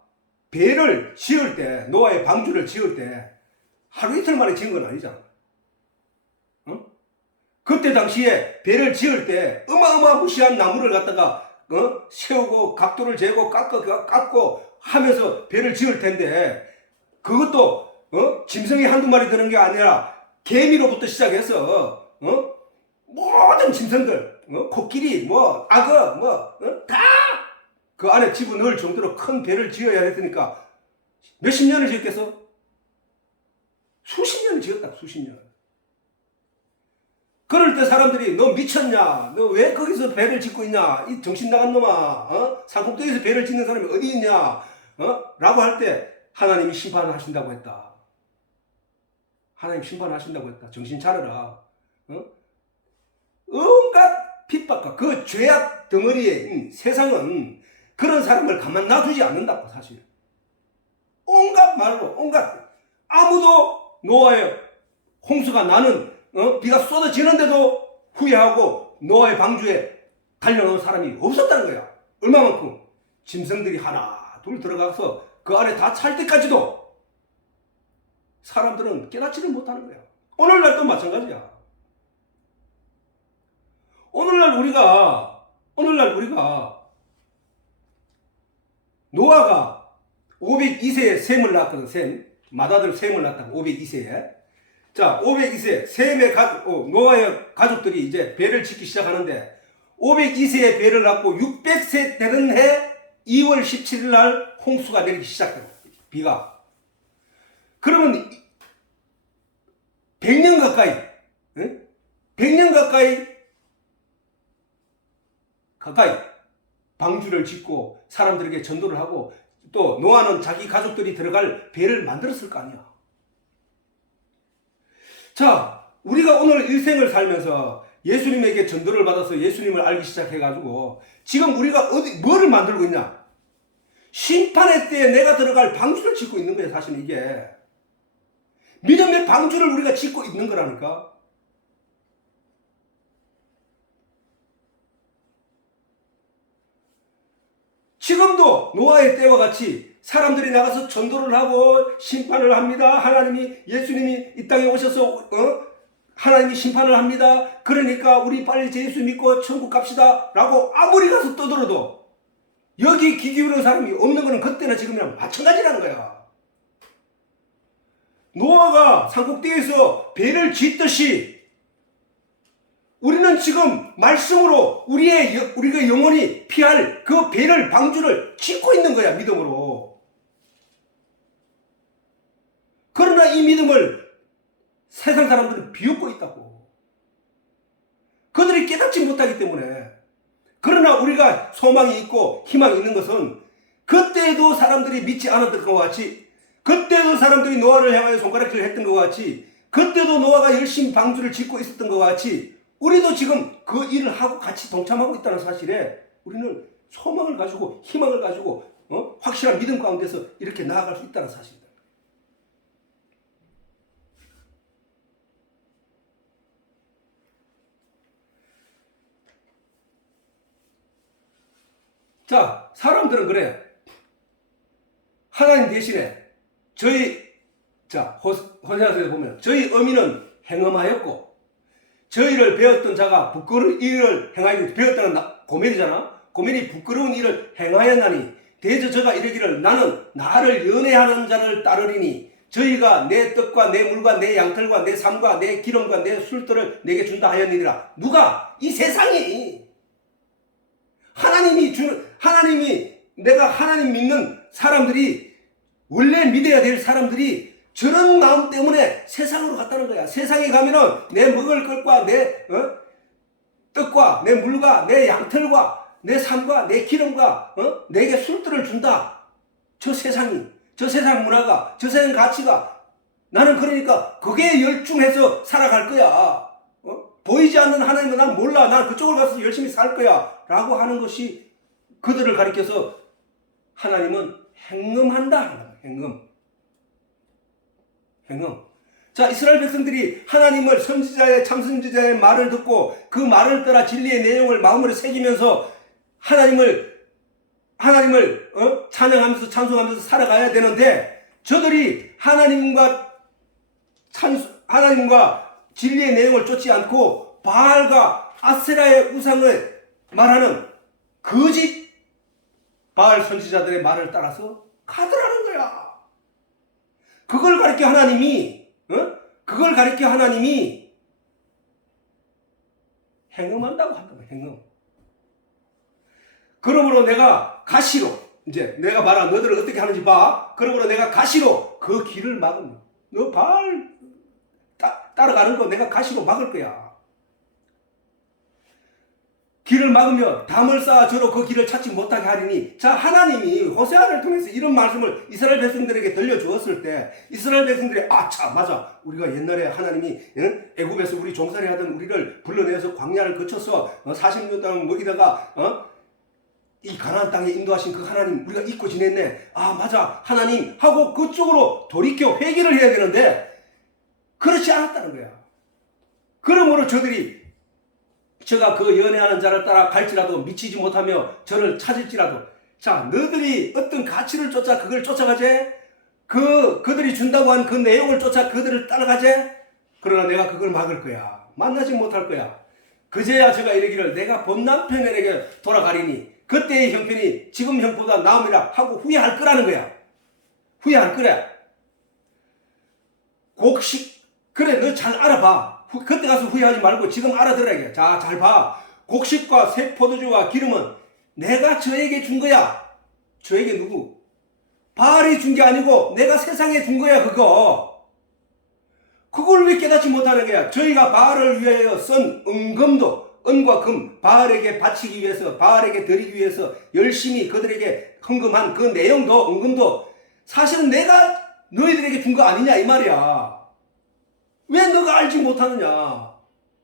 배를 지을 때, 노아의 방주를 지을 때 하루 이틀 만에 지은 건 아니잖아. 그때 당시에 배를 지을 때 어마어마무시한 나무를 갖다가 세우고 각도를 재고 깎고 하면서 배를 지을 텐데, 그것도 짐승이 한두 마리 드는 게 아니라 개미로부터 시작해서 모든 짐승들, 코끼리, 악어, 다 그 안에 집어넣을 정도로 큰 배를 지어야 했으니까 몇십 년을 지었겠어? 수십 년을 지었다. 수십 년. 그럴 때 사람들이 너 미쳤냐? 너 왜 거기서 배를 짓고 있냐? 이 정신 나간 놈아. 산꼭대기에서 배를 짓는 사람이 어디 있냐? 라고 할 때 하나님이 심판하신다고 했다. 하나님 심판하신다고 했다. 정신 차려라. 온갖 핍박과 그 죄악 덩어리에 세상은 그런 사람을 가만 놔두지 않는다고 사실. 온갖 말로 아무도 노아의 홍수가 나는 비가 쏟아지는데도 후회하고 노아의 방주에 달려놓은 사람이 없었다는 거야. 얼마만큼 짐승들이 하나 둘 들어가서 그 안에 다 찰 때까지도 사람들은 깨닫지를 못하는 거야. 오늘날도 마찬가지야. 오늘날 우리가 노아가 502세에 셈을 낳았거든. 셈. 맏아들 셈을 낳았다고. 502세에. 자, 502세 셈의 노아의 가족들이 이제 배를 짓기 시작하는데 502세에 배를 낳고 600세 되는 해 2월 17일 날 홍수가 내리기 시작해요. 비가. 그러면 100년 가까이 100년 가까이 방주를 짓고 사람들에게 전도를 하고 또 노아는 자기 가족들이 들어갈 배를 만들었을 거 아니야. 자, 우리가 오늘 일생을 살면서 예수님에게 전도를 받아서 예수님을 알기 시작해가지고 지금 우리가 뭐를 만들고 있냐? 심판의 때에 내가 들어갈 방주를 짓고 있는 거예요. 사실 이게 믿음의 방주를 우리가 짓고 있는 거라니까. 지금도 노아의 때와 같이 사람들이 나가서 전도를 하고 심판을 합니다. 예수님이 이 땅에 오셔서 하나님이 심판을 합니다. 그러니까 우리 빨리 예수 믿고 천국 갑시다 라고 아무리 가서 떠들어도 여기 귀 기울이는 사람이 없는 거는 그때나 지금이랑 마찬가지라는 거야. 노아가 산꼭대기에서 배를 짓듯이 우리는 지금 말씀으로 우리가 영원히 피할 그 배를 방주를 짓고 있는 거야. 믿음으로. 그러나 이 믿음을 세상 사람들은 비웃고 있다고. 그들이 깨닫지 못하기 때문에. 그러나 우리가 소망이 있고 희망이 있는 것은 그때도 사람들이 믿지 않았던 것과 같이, 그때도 사람들이 노아를 향하여 손가락질을 했던 것과 같이, 그때도 노아가 열심히 방주를 짓고 있었던 것과 같이 우리도 지금 그 일을 하고 같이 동참하고 있다는 사실에 우리는 소망을 가지고 희망을 가지고 확실한 믿음 가운데서 이렇게 나아갈 수 있다는 사실입니다. 자, 사람들은 그래. 하나님 대신에 호세아서에 보면 저희 어미는 행음하였고 저희를 배웠던 자가 부끄러운 일을 행하여 배웠다는 고멜이잖아. 고멜이 부끄러운 일을 행하였나니 대저 저가 이르기를 나는 나를 연애하는 자를 따르리니 저희가 내 떡과 내 물과 내 양털과 내 삶과 내 기름과 내 술들을 내게 준다 하였느니라. 누가? 이 세상이. 내가 하나님 믿는 사람들이, 원래 믿어야 될 사람들이 저런 마음 때문에 세상으로 갔다는 거야. 세상에 가면은 내 먹을 것과 내 떡과 내 물과 내 양털과 내 삶과 내 기름과 내게 술들을 준다. 저 세상 문화가, 저 세상 가치가, 나는 그러니까 그게 열중해서 살아갈 거야. 보이지 않는 하나님은 난 몰라. 난 그쪽을 가서 열심히 살 거야 라고 하는 것이 그들을 가리켜서 하나님은 행음한다. 행음. 자, 이스라엘 백성들이 하나님을 참선지자의 말을 듣고 그 말을 따라 진리의 내용을 마음으로 새기면서 하나님을 찬양하면서 찬송하면서 살아가야 되는데, 저들이 하나님과 진리의 내용을 쫓지 않고 바알과 아세라의 우상을 말하는 거짓 바알 선지자들의 말을 따라서 가더라는 거야. 그걸 가리켜 하나님이 행음한다고 한다. 행음. 그러므로 내가 가시로, 이제 내가 말한 너들을 어떻게 하는지 봐. 그러므로 내가 가시로 그 길을 막으면, 너 바알 따라가는 거 내가 가시로 막을 거야. 길을 막으며 담을 쌓아 저로 그 길을 찾지 못하게 하리니. 자, 하나님이 호세아를 통해서 이런 말씀을 이스라엘 백성들에게 들려주었을 때 이스라엘 백성들이 맞아, 우리가 옛날에 하나님이 애굽에서 우리 종살이 하던 우리를 불러내서 광야를 거쳐서 40년 동안 먹이다가 이 가나안 땅에 인도하신 그 하나님 우리가 잊고 지냈네. 아 맞아 하나님 하고 그쪽으로 돌이켜 회개를 해야 되는데 그렇지 않았다는 거야. 그러므로 제가 그 연애하는 자를 따라 갈지라도 미치지 못하며 저를 찾을지라도 자 너들이 어떤 가치를 쫓아 그걸 쫓아가재? 그들이 준다고 한 그 내용을 쫓아 그들을 따라가재? 그러나 내가 그걸 막을 거야. 만나지 못할 거야. 그제야 제가 이르기를 내가 본 남편에게 돌아가리니 그때의 형편이 지금 형보다 나음이라 하고 후회할 거라는 거야. 후회할 거래. 곡식 그래 너 잘 알아봐. 그때 가서 후회하지 말고 지금 알아들어야. 자, 잘 봐. 곡식과 새 포도주와 기름은 내가 저에게 준 거야. 저에게 누구? 바알이 준 게 아니고 내가 세상에 준 거야 그거. 그걸 왜 깨닫지 못하는 거야? 저희가 바알을 위하여 쓴 은금도 은과 금 바알에게 바치기 위해서 바알에게 드리기 위해서 열심히 그들에게 헌금한 그 내용도 은금도 사실은 내가 너희들에게 준 거 아니냐 이 말이야. 왜 너가 알지 못하느냐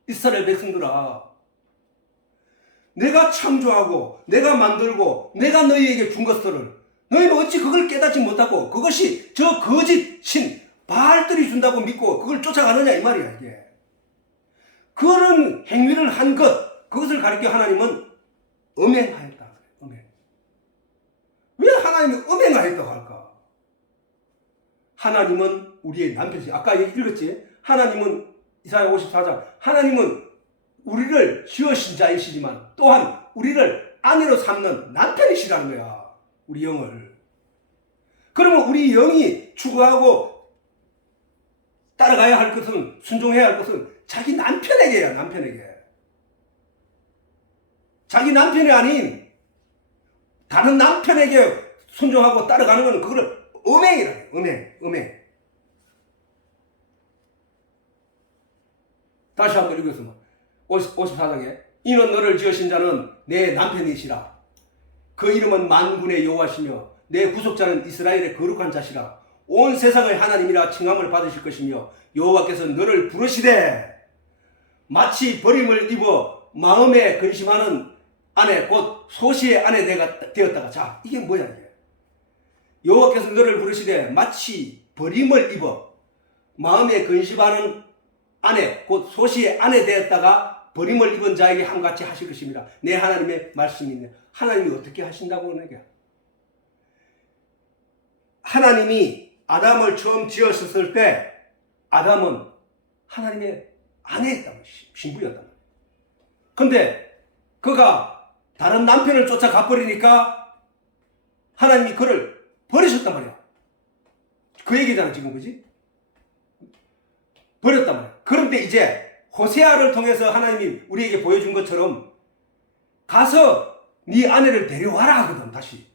이스라엘 백성들아. 내가 창조하고 내가 만들고 내가 너희에게 준 것들을 너희는 어찌 그걸 깨닫지 못하고 그것이 저 거짓 신 바알들이 준다고 믿고 그걸 쫓아가느냐 이 말이야. 이게 그런 행위를 한 그것을 가리켜 하나님은 음행하였다. 음행. 왜 하나님이 음행하였다고 할까? 하나님은 우리의 남편이지. 아까 읽었지? 하나님은 이사야 54장 하나님은 우리를 지으신 자이시지만 또한 우리를 아내로 삼는 남편이시라는 거야. 우리 영을. 그러면 우리 영이 추구하고 따라가야 할 것은 순종해야 할 것은 자기 남편에게야. 남편에게. 자기 남편이 아닌 다른 남편에게 순종하고 따라가는 것은 그거를 음행이라 해요. 음행. 다시 한번 읽겠습니다. 54장에 이는 너를 지으신 자는 내 남편이시라. 그 이름은 만군의 여호와시며 내 구속자는 이스라엘의 거룩한 자시라. 온 세상의 하나님이라 칭함을 받으실 것이며 여호와께서 너를 부르시되 마치 버림을 입어 마음에 근심하는 아내 곧 소시의 아내 되었다가 자 이게 뭐야 이게. 여호와께서 너를 부르시되 마치 버림을 입어 마음에 근심하는 아내 곧 소시의 아내 되었다가 버림을 입은 자에게 함같이 하실 것입니다. 내 하나님의 말씀이 있네. 하나님이 어떻게 하신다고 그러는 거야? 하나님이 아담을 처음 지었을 때 아담은 하나님의 아내였단 말이야. 신부였단 말이야. 근데 그가 다른 남편을 쫓아가 버리니까 하나님이 그를 버리셨단 말이야. 그 얘기잖아 지금 그지? 버렸단 말이야. 그런데 이제 호세아를 통해서 하나님이 우리에게 보여준 것처럼 가서 네 아내를 데려와라 하거든. 다시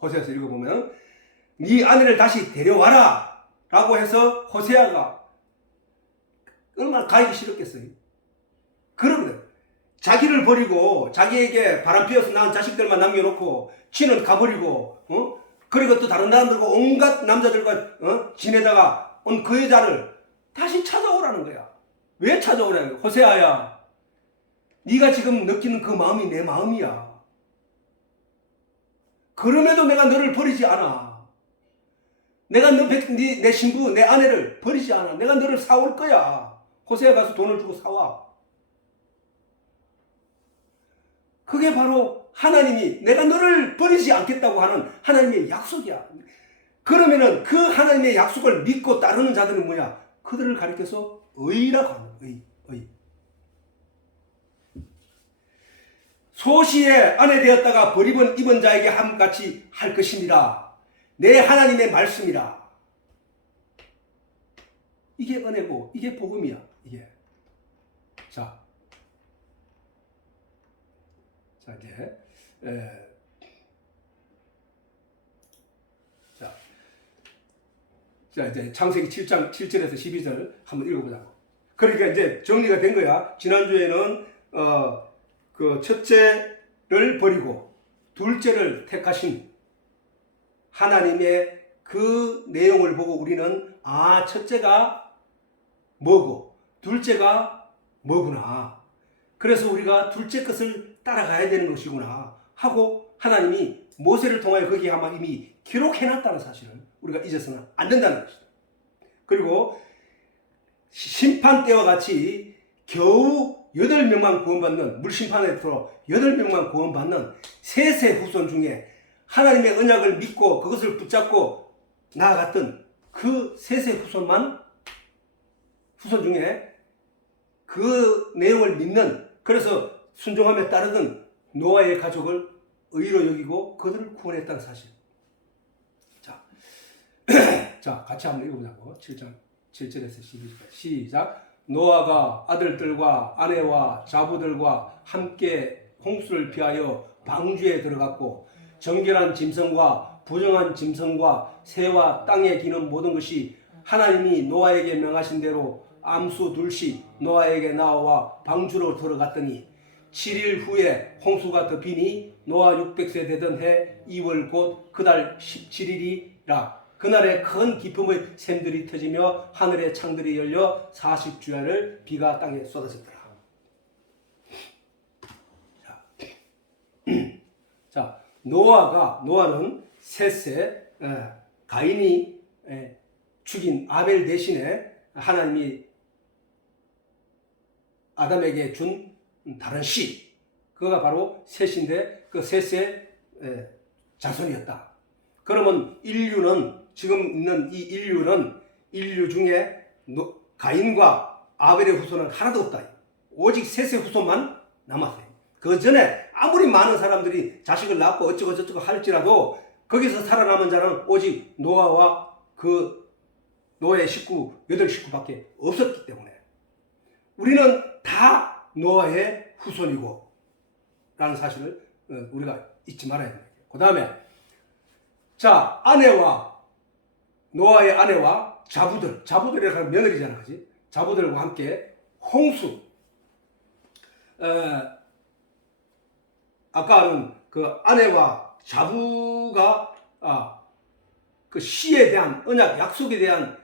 호세아서 읽어보면 네 아내를 다시 데려와라 라고 해서 호세아가 얼마나 가기 싫었겠어요. 그러거든. 자기를 버리고 자기에게 바람피어서 낳은 자식들만 남겨놓고 지는 가버리고 그리고 또 다른 사람들과 온갖 남자들과 지내다가 온 그 여자를 다시 찾아오라는 거야. 왜 찾아오라는 거야? 호세아야 네가 지금 느끼는 그 마음이 내 마음이야. 그럼에도 내가 너를 버리지 않아. 내가 내 신부 내 아내를 버리지 않아. 내가 너를 사올 거야. 호세아 가서 돈을 주고 사와. 그게 바로 하나님이 내가 너를 버리지 않겠다고 하는 하나님의 약속이야. 그러면은 그 하나님의 약속을 믿고 따르는 자들은 뭐야? 그들을 가리켜서 의라고 하는 거야. 의. 소시의 아내 되었다가 버림은 입은 자에게 함같이 할 것입니다. 내 하나님의 말씀이라. 이게 은혜고 이게 복음이야. 이게. 자 이제 자 이제 창세기 7장 7절에서 12절 한번 읽어보자고. 그러니까 이제 정리가 된 거야. 지난주에는 그 첫째를 버리고 둘째를 택하신 하나님의 그 내용을 보고 우리는 첫째가 뭐고 둘째가 뭐구나. 그래서 우리가 둘째 것을 따라가야 되는 것이구나. 하고 하나님이 모세를 통하여 거기에 아마 이미 기록해놨다는 사실을 우리가 잊어서는 안 된다는 것이다. 그리고 심판 때와 같이 겨우 8명만 구원받는, 물심판에 들어 8명만 구원받는 셋의 후손 중에 하나님의 언약을 믿고 그것을 붙잡고 나아갔던 그 셋의 후손 중에 그 내용을 믿는, 그래서 순종함에 따르던 노아의 가족을 의로 여기고 그들을 구원했다는 사실. 자, 같이 한번 읽어보자고. 7장 7절에서 12절까지 시작. 노아가 아들들과 아내와 자부들과 함께 홍수를 피하여 방주에 들어갔고 정결한 짐승과 부정한 짐승과 새와 땅에 기는 모든 것이 하나님이 노아에게 명하신 대로 암수 둘씩 노아에게 나와 방주로 들어갔더니 7일 후에 홍수가 덮이니 노아 600세 되던 해 2월 곧 그달 17일이라. 그날에 큰 기품의 샘들이 터지며 하늘의 창들이 열려 40주야를 비가 땅에 쏟아졌더라. 자, 노아는 셋세, 가인이 죽인 아벨 대신에 하나님이 아담에게 준 다른 씨, 그가 바로 셋인데 그 셋의 자손이었다. 그러면 지금 있는 이 인류 중에 가인과 아벨의 후손은 하나도 없다. 오직 셋의 후손만 남았어요. 그 전에 아무리 많은 사람들이 자식을 낳고 어쩌고 저쩌고 할지라도 거기서 살아남은 자는 오직 노아와 그 노아의 식구 8식구밖에 없었기 때문에 우리는 다 노아의 후손이고 라는 사실을 우리가 잊지 말아야 됩니다. 그 다음에 자, 노아의 아내와 자부들이라고 하면 며느리잖아, 그지? 자부들과 함께 홍수, 아까는 그 아내와 자부가 그 시에 대한 언약, 약속에 대한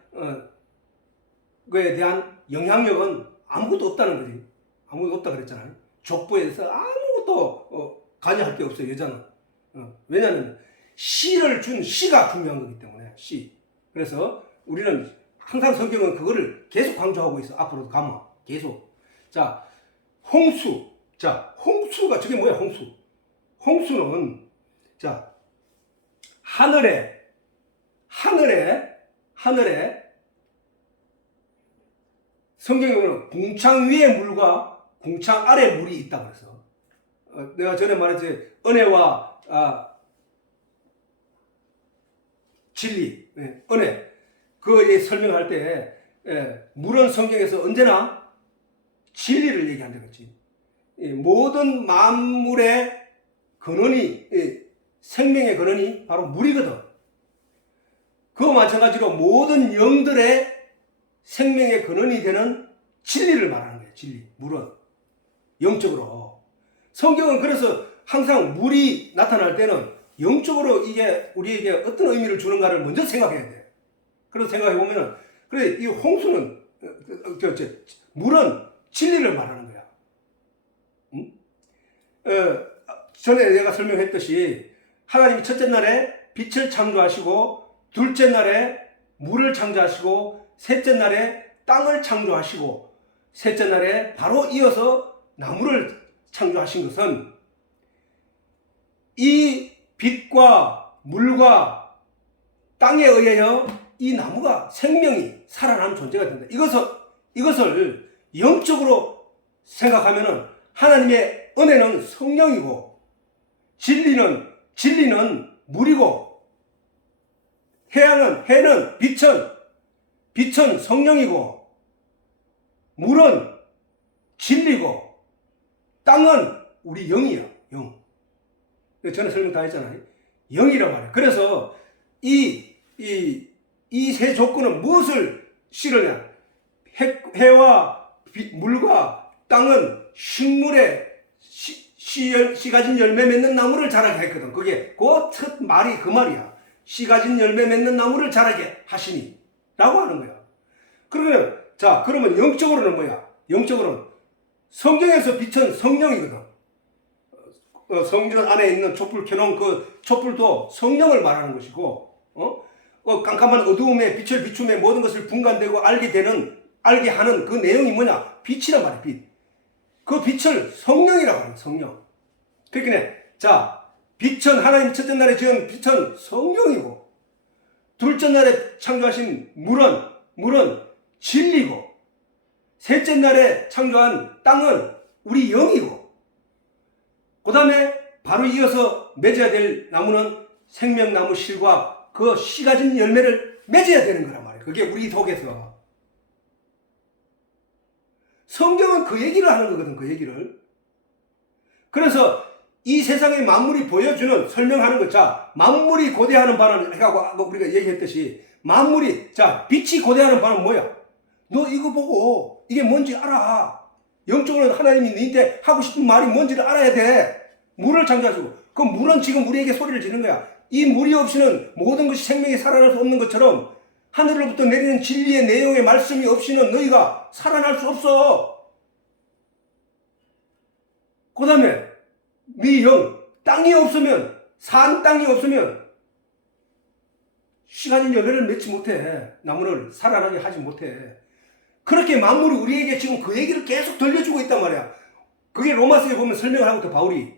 거에 대한 영향력은 아무것도 없다는 거지. 아무것도 없다 그랬잖아요. 족보에 대해서 아무것도 관여할 게 없어요, 여자는. 왜냐하면 씨를 준 씨가 중요한 거기 때문에 씨. 그래서 우리는 항상 성경은 그거를 계속 강조하고 있어. 앞으로도 가면 계속. 자, 홍수. 자, 홍수가 저게 뭐야? 홍수는 자, 하늘에 성경에 보면 궁창 위에 물과 궁창 아래 물이 있다 그래서 내가 전에 말했지, 은혜와 진리, 은혜, 그에 설명할 때 물은 성경에서 언제나 진리를 얘기한다고 했지. 모든 만물의 근원이, 생명의 근원이 바로 물이거든. 그와 마찬가지로 모든 영들의 생명의 근원이 되는 진리를 말하는 거예요. 진리, 물은 영적으로. 성경은 그래서 항상 물이 나타날 때는 영적으로 이게 우리에게 어떤 의미를 주는가를 먼저 생각해야 돼. 그래서 생각해 보면은, 그래, 이 홍수는, 물은 진리를 말하는 거야. 전에 내가 설명했듯이 하나님이 첫째 날에 빛을 창조하시고, 둘째 날에 물을 창조하시고, 셋째 날에 땅을 창조하시고, 셋째 날에 바로 이어서 나무를 창조하신 것은 이 빛과 물과 땅에 의하여 이 나무가 생명이 살아나는 존재가 된다. 이것을 영적으로 생각하면은 하나님의 은혜는 성령이고 진리는 물이고 해는 빛은 성령이고 물은 진리고 땅은 우리 영이야. 영. 전에 설명 다 했잖아요. 영이라고 말해요. 그래서 이 세 조건은 무엇을 실으냐? 해와 물과 땅은 식물에 씨 가진 열매 맺는 나무를 자라게 했거든. 그게 그 첫 말이 그 말이야. 씨 가진 열매 맺는 나무를 자라게 하시니 라고 하는 거야. 그러면 영적으로는 뭐야? 영적으로는 성경에서 빛은 성령이거든. 성전 안에 있는 촛불 켜놓은 그 촛불도 성령을 말하는 것이고, 깜깜한 어두움에 빛을 비추며 모든 것을 분간되고 알게 하는 그 내용이 뭐냐? 빛이란 말이야, 빛. 그 빛을 성령이라고 하는 성령. 그러니까, 자, 빛은 하나님 첫째 날에 지은 빛은 성령이고, 둘째 날에 창조하신 물은 진리고, 셋째 날에 창조한 땅은 우리 영이고, 그 다음에 바로 이어서 맺어야 될 나무는 생명나무 실과 그 씨 가진 열매를 맺어야 되는 거란 말이에요. 그게 우리 속에서. 성경은 그 얘기를 하는 거거든, 그 얘기를. 그래서 이 세상의 만물이 보여주는, 설명하는 것, 자, 만물이 고대하는 바는, 해가고 우리가 얘기했듯이, 자, 빛이 고대하는 바는 뭐야? 너 이거 보고 이게 뭔지 알아. 영적으로는 하나님이 너한테 하고 싶은 말이 뭔지를 알아야 돼. 물을 창조하시고, 그 물은 지금 우리에게 소리를 지는 거야. 이 물이 없이는 모든 것이 생명이 살아날 수 없는 것처럼 하늘로부터 내리는 진리의 내용의 말씀이 없이는 너희가 살아날 수 없어. 그 다음에 네 영, 땅이 없으면, 산 땅이 없으면 시간인 열매를 맺지 못해. 나무를 살아나게 하지 못해. 그렇게 만물이 우리에게 지금 그 얘기를 계속 들려주고 있단 말이야. 그게 로마서에 보면 설명을 하고 또 바울이.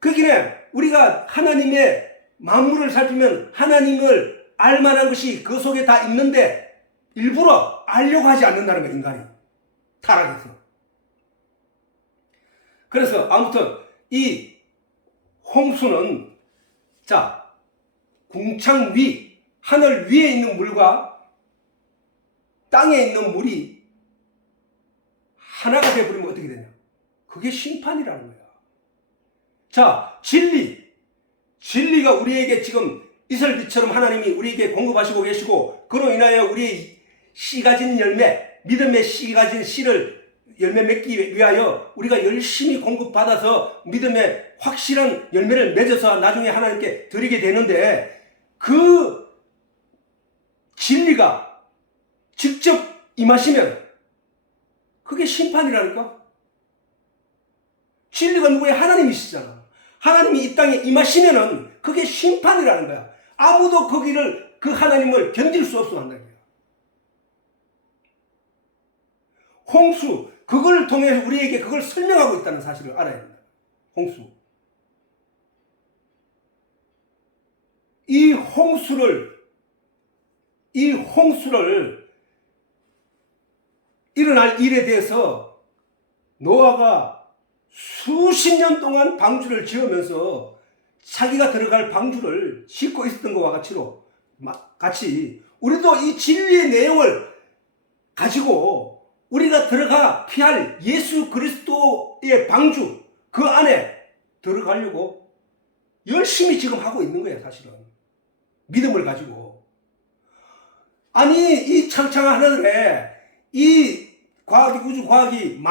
그기는 우리가 하나님의 만물을 살피면 하나님을 알만한 것이 그 속에 다 있는데 일부러 알려고 하지 않는다는 거야, 인간이. 타락해서. 그래서 아무튼 이 홍수는, 자, 궁창 위, 하늘 위에 있는 물과 땅에 있는 물이 하나가 되어버리면 어떻게 되냐? 그게 심판이라는 거야. 자, 진리가 우리에게 지금 이슬빛처럼 하나님이 우리에게 공급하시고 계시고, 그로 인하여 우리의 씨 가진 열매, 믿음의 씨 가진 씨를 열매 맺기 위하여 우리가 열심히 공급받아서 믿음의 확실한 열매를 맺어서 나중에 하나님께 드리게 되는데, 그 진리가 직접 임하시면 그게 심판이라니까. 진리가 누구야? 하나님이시잖아. 하나님이 이 땅에 임하시면은 그게 심판이라는 거야. 아무도 그 하나님을 견딜 수 없어 한다는 거야. 홍수, 그걸 통해서 우리에게 그걸 설명하고 있다는 사실을 알아야 된다. 홍수. 이 홍수를 일어날 일에 대해서 노아가 수십 년 동안 방주를 지으면서 자기가 들어갈 방주를 짓고 있었던 것과 같이 우리도 이 진리의 내용을 가지고 우리가 들어가 피할 예수 그리스도의 방주, 그 안에 들어가려고 열심히 지금 하고 있는 거예요, 사실은. 믿음을 가지고. 아니, 이 창창한 하늘에 이 우주 과학이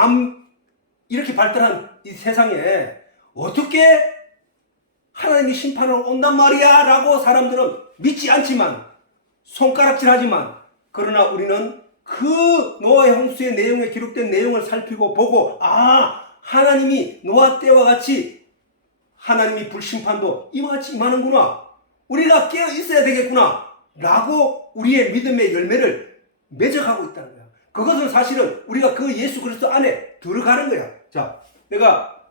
이렇게 발달한 이 세상에 어떻게 하나님이 심판을 온단 말이야 라고 사람들은 믿지 않지만, 손가락질하지만, 그러나 우리는 그 노아의 홍수의 내용에 기록된 내용을 살피고 보고, 하나님이 노아 때와 같이 하나님이 불심판도 이와 같이 임하는구나, 우리가 깨어 있어야 되겠구나 라고 우리의 믿음의 열매를 맺어가고 있다는 거야. 그것은 사실은 우리가 그 예수 그리스도 안에 들어가는 거야. 자, 내가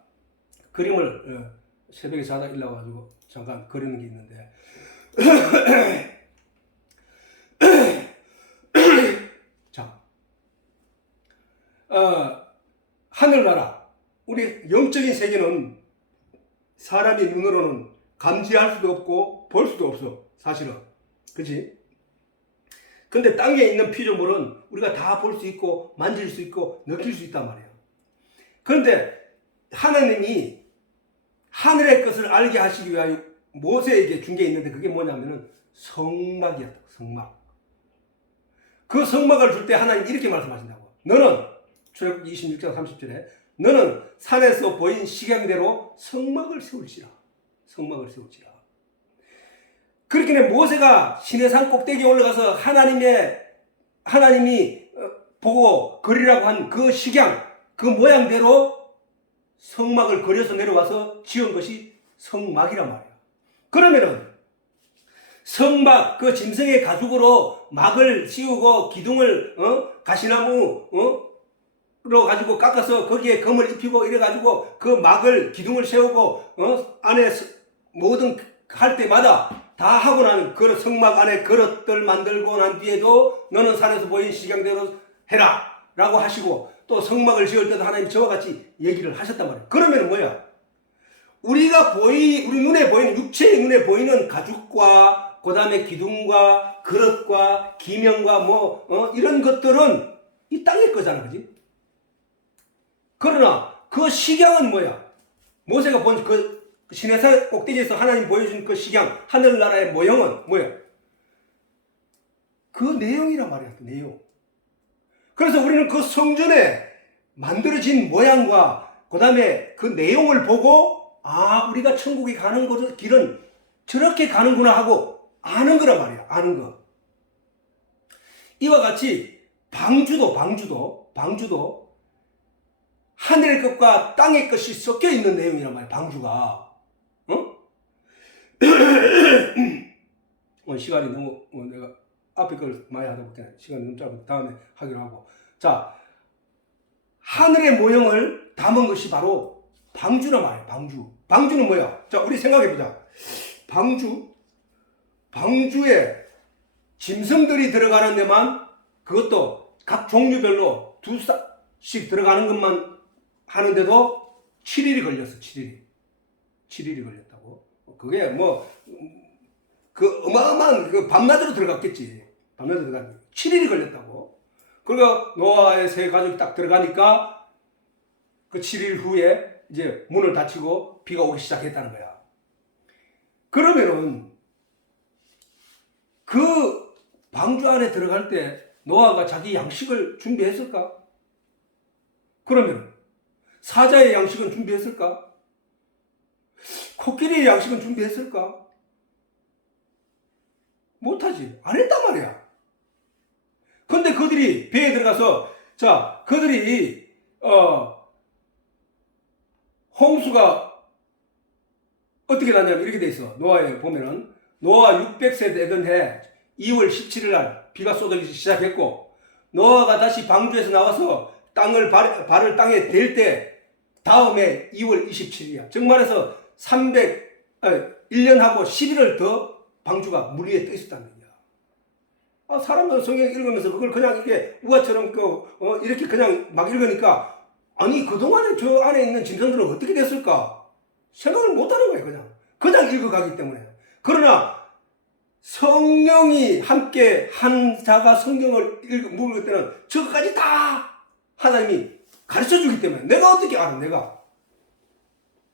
그림을 새벽에 자다 일어나가지고 잠깐 그리는 게 있는데 자, 하늘나라, 우리 영적인 세계는 사람이 눈으로는 감지할 수도 없고 볼 수도 없어, 사실은. 그치? 근데 땅에 있는 피조물은 우리가 다 볼 수 있고 만질 수 있고 느낄 수 있단 말이에요. 그런데 하나님이 하늘의 것을 알게 하시기 위하여 모세에게 준 게 있는데, 그게 뭐냐면은 성막이었다. 성막. 그 성막을 줄 때 하나님 이렇게 말씀하신다고. 너는, 출애굽기 26장 30절에 너는 산에서 보인 식양대로 성막을 세울지라. 성막을 세울지라. 그렇게 모세가 시내산 꼭대기에 올라가서 하나님이 보고 그리라고 한 그 식양, 그 모양대로 성막을 그려서 내려와서 지은 것이 성막이란 말이야. 그러면은 성막 그 짐승의 가죽으로 막을 씌우고 기둥을 가시나무로 가지고 깎아서 거기에 금을 입히고 이래 가지고 그 막을 기둥을 세우고 안에 모든 할 때마다 다 하고 나는 그 성막 안에 그릇들 만들고 난 뒤에도 너는 산에서 보인 식양대로 해라 라고 하시고 또 성막을 지을 때도 하나님 저와 같이 얘기를 하셨단 말이에요. 그러면 뭐야? 우리 눈에 보이는 육체의 눈에 보이는 가죽과 그 다음에 기둥과 그릇과 기명과 이런 것들은 이 땅의 거잖아, 그지? 그러나 그 식양은 뭐야? 모세가 본 그 시내산 꼭대기에서 하나님 보여준 그 식양, 하늘나라의 모형은 뭐야? 그 내용이란 말이야, 그 내용. 그래서 우리는 그 성전에 만들어진 모양과 그 다음에 그 내용을 보고 우리가 천국에 가는 길은 저렇게 가는구나 하고 아는 거란 말이야. 아는 거. 이와 같이 방주도 하늘의 것과 땅의 것이 섞여 있는 내용이란 말이야. 방주가. 시간이 너무 내가 앞에 걸 많이 하다 보니까 시간이 너무 짧아서 다음에 하기로 하고. 자, 하늘의 모형을 담은 것이 바로 방주란 말이야. 방주는 뭐야? 자, 우리 생각해보자. 방주에 짐승들이 들어가는 데만 그것도 각 종류별로 2씩 들어가는 것만 하는데도 7일이 걸렸어. 7일이 걸렸다고. 그게 그 어마어마한 그 밤낮으로 들어갔겠지. 밤낮으로 들어갔지. 7일이 걸렸다고. 그러니까 노아의 세 가족이 딱 들어가니까 그 7일 후에 이제 문을 닫히고 비가 오기 시작했다는 거야. 그러면은 그 방주 안에 들어갈 때 노아가 자기 양식을 준비했을까? 그러면 사자의 양식은 준비했을까? 코끼리의 양식은 준비했을까? 못하지. 안 했단 말이야. 근데 그들이 배에 들어가서 그들이 홍수가 어떻게 났냐면 이렇게 돼 있어. 노아에 보면은 노아 600세 되던 해 2월 17일 날 비가 쏟아지기 시작했고 노아가 다시 방주에서 나와서 발을 땅에 댈 때 다음에 2월 27일이야. 정말해서 1년하고 11일 더 방주가 물 위에 떠 있었다는 거야. 사람들은 성경 읽으면서 그걸 그냥 이렇게 우화처럼 이렇게 그냥 막 읽으니까 아니 그동안에 저 안에 있는 짐승들은 어떻게 됐을까? 생각을 못하는 거예요. 그냥 읽어가기 때문에. 그러나 성령이 함께 한 자가 성경을 읽을 때는 저것까지 다 하나님이 가르쳐주기 때문에 내가 어떻게 알아? 내가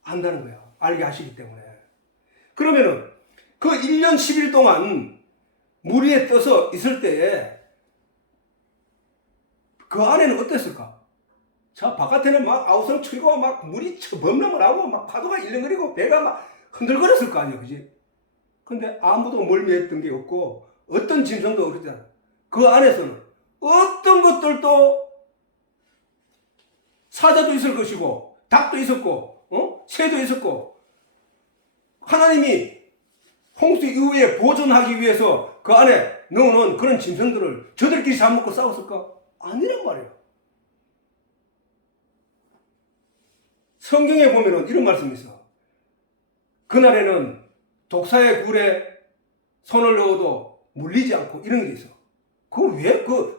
안다는 거야. 알게 하시기 때문에. 그러면은 그 1년 10일 동안 물 위에 떠서 있을 때에 그 안에는 어땠을까? 바깥에는 막 아우성 치고 막 물이 범람을 하고 막 파도가 일렁거리고 배가 막 흔들거렸을 거 아니야, 그지? 근데 아무도 멀미했던 게 없고 어떤 짐승도 그랬잖아. 그 안에서는 어떤 것들도 사자도 있을 것이고 닭도 있었고 새도 있었고 하나님이 홍수 이후에 보존하기 위해서 그 안에 넣어놓은 그런 짐승들을 저들끼리 잡먹고 싸웠을까? 아니란 말이에요. 성경에 보면은 이런 말씀이 있어. 그날에는 독사의 굴에 손을 넣어도 물리지 않고 이런 게 있어.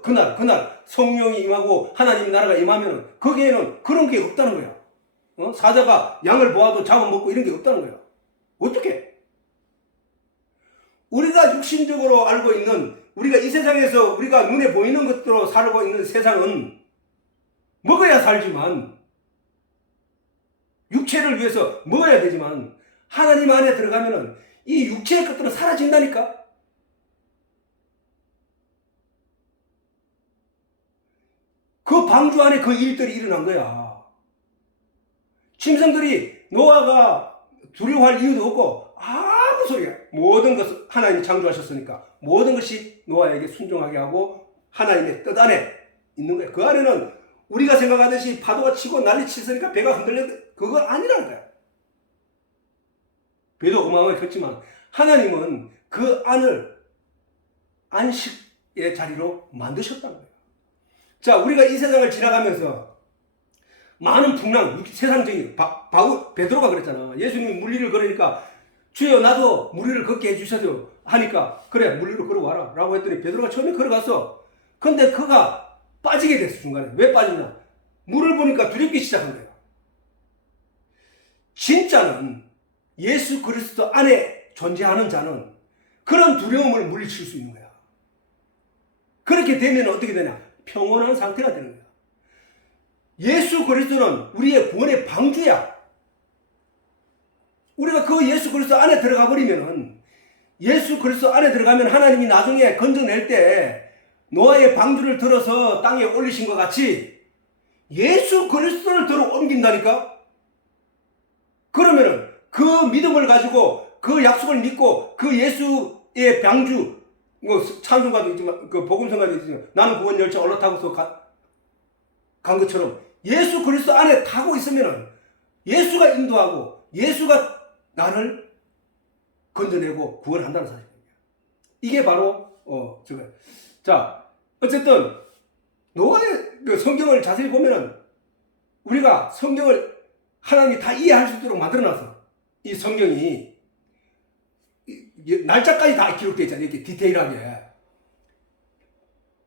그날 성령이 임하고 하나님 나라가 임하면은 거기에는 그런 게 없다는 거야. 사자가 양을 보아도 잡아먹고 이런 게 없다는 거야. 어떻게? 우리가 육신적으로 알고 있는 우리가 이 세상에서 우리가 눈에 보이는 것들로 살고 있는 세상은 먹어야 살지만 육체를 위해서 먹어야 되지만 하나님 안에 들어가면은 이 육체의 것들은 사라진다니까. 그 방주 안에 그 일들이 일어난 거야. 짐승들이 노아가 두려워할 이유도 없고 아무 소리야. 모든 것을 하나님이 창조하셨으니까 모든 것이 노아에게 순종하게 하고 하나님의 뜻 안에 있는 거야. 그 안에는 우리가 생각하듯이 파도가 치고 난리 치으니까 배가 흔들려 그거 아니라는 거야. 배도 어마어마하게 컸지만 하나님은 그 안을 안식의 자리로 만드셨다는 거예요. 자, 우리가 이 세상을 지나가면서 많은 풍랑, 세상적인 베드로가 그랬잖아. 예수님이 물리를 걸으니까 주여 나도 물리를 걷게 해주셔도 하니까 그래 물리로 걸어와라 라고 했더니 베드로가 처음에 걸어갔어. 근데 그가 빠지게 됐어. 중간에. 왜 빠지냐? 물을 보니까 두렵기 시작한 거예요. 진짜는 예수 그리스도 안에 존재하는 자는 그런 두려움을 물리칠 수 있는 거야. 그렇게 되면 어떻게 되냐? 평온한 상태가 되는 거야. 예수 그리스도는 우리의 구원의 방주야. 우리가 그 예수 그리스도 안에 들어가 버리면은, 예수 그리스도 안에 들어가면 하나님이 나중에 건져낼 때 노아의 방주를 들어서 땅에 올리신 것 같이 예수 그리스도를 들어 옮긴다니까? 그러면은 그 믿음을 가지고 그 약속을 믿고 그 예수의 방주, 뭐 찬송가도 있지만 그 복음성가도 있지만 나는 구원 열차 올라타고서 간 것처럼 예수 그리스도 안에 타고 있으면은 예수가 인도하고 예수가 나를 건져내고 구원한다는 사실입니다. 이게 바로 제가 자 어쨌든 노아의 그 성경을 자세히 보면은 우리가 성경을 하나님이 다 이해할 수 있도록 만들어놨어. 이 성경이 날짜까지 다 기록되어 있잖아요. 이렇게 디테일하게.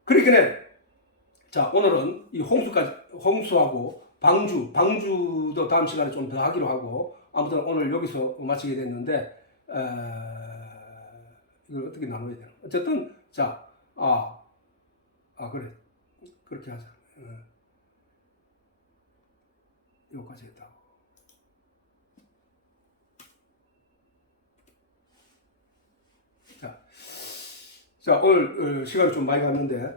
그러니까 자 오늘은 이 홍수하고 방주도 다음 시간에 좀 더 하기로 하고 아무튼 오늘 여기서 마치게 됐는데 이걸 어떻게 나눠야 되나? 어쨌든 자 그래 그렇게 하자. 여기까지 했다고. 자 오늘 시간이 좀 많이 갔는데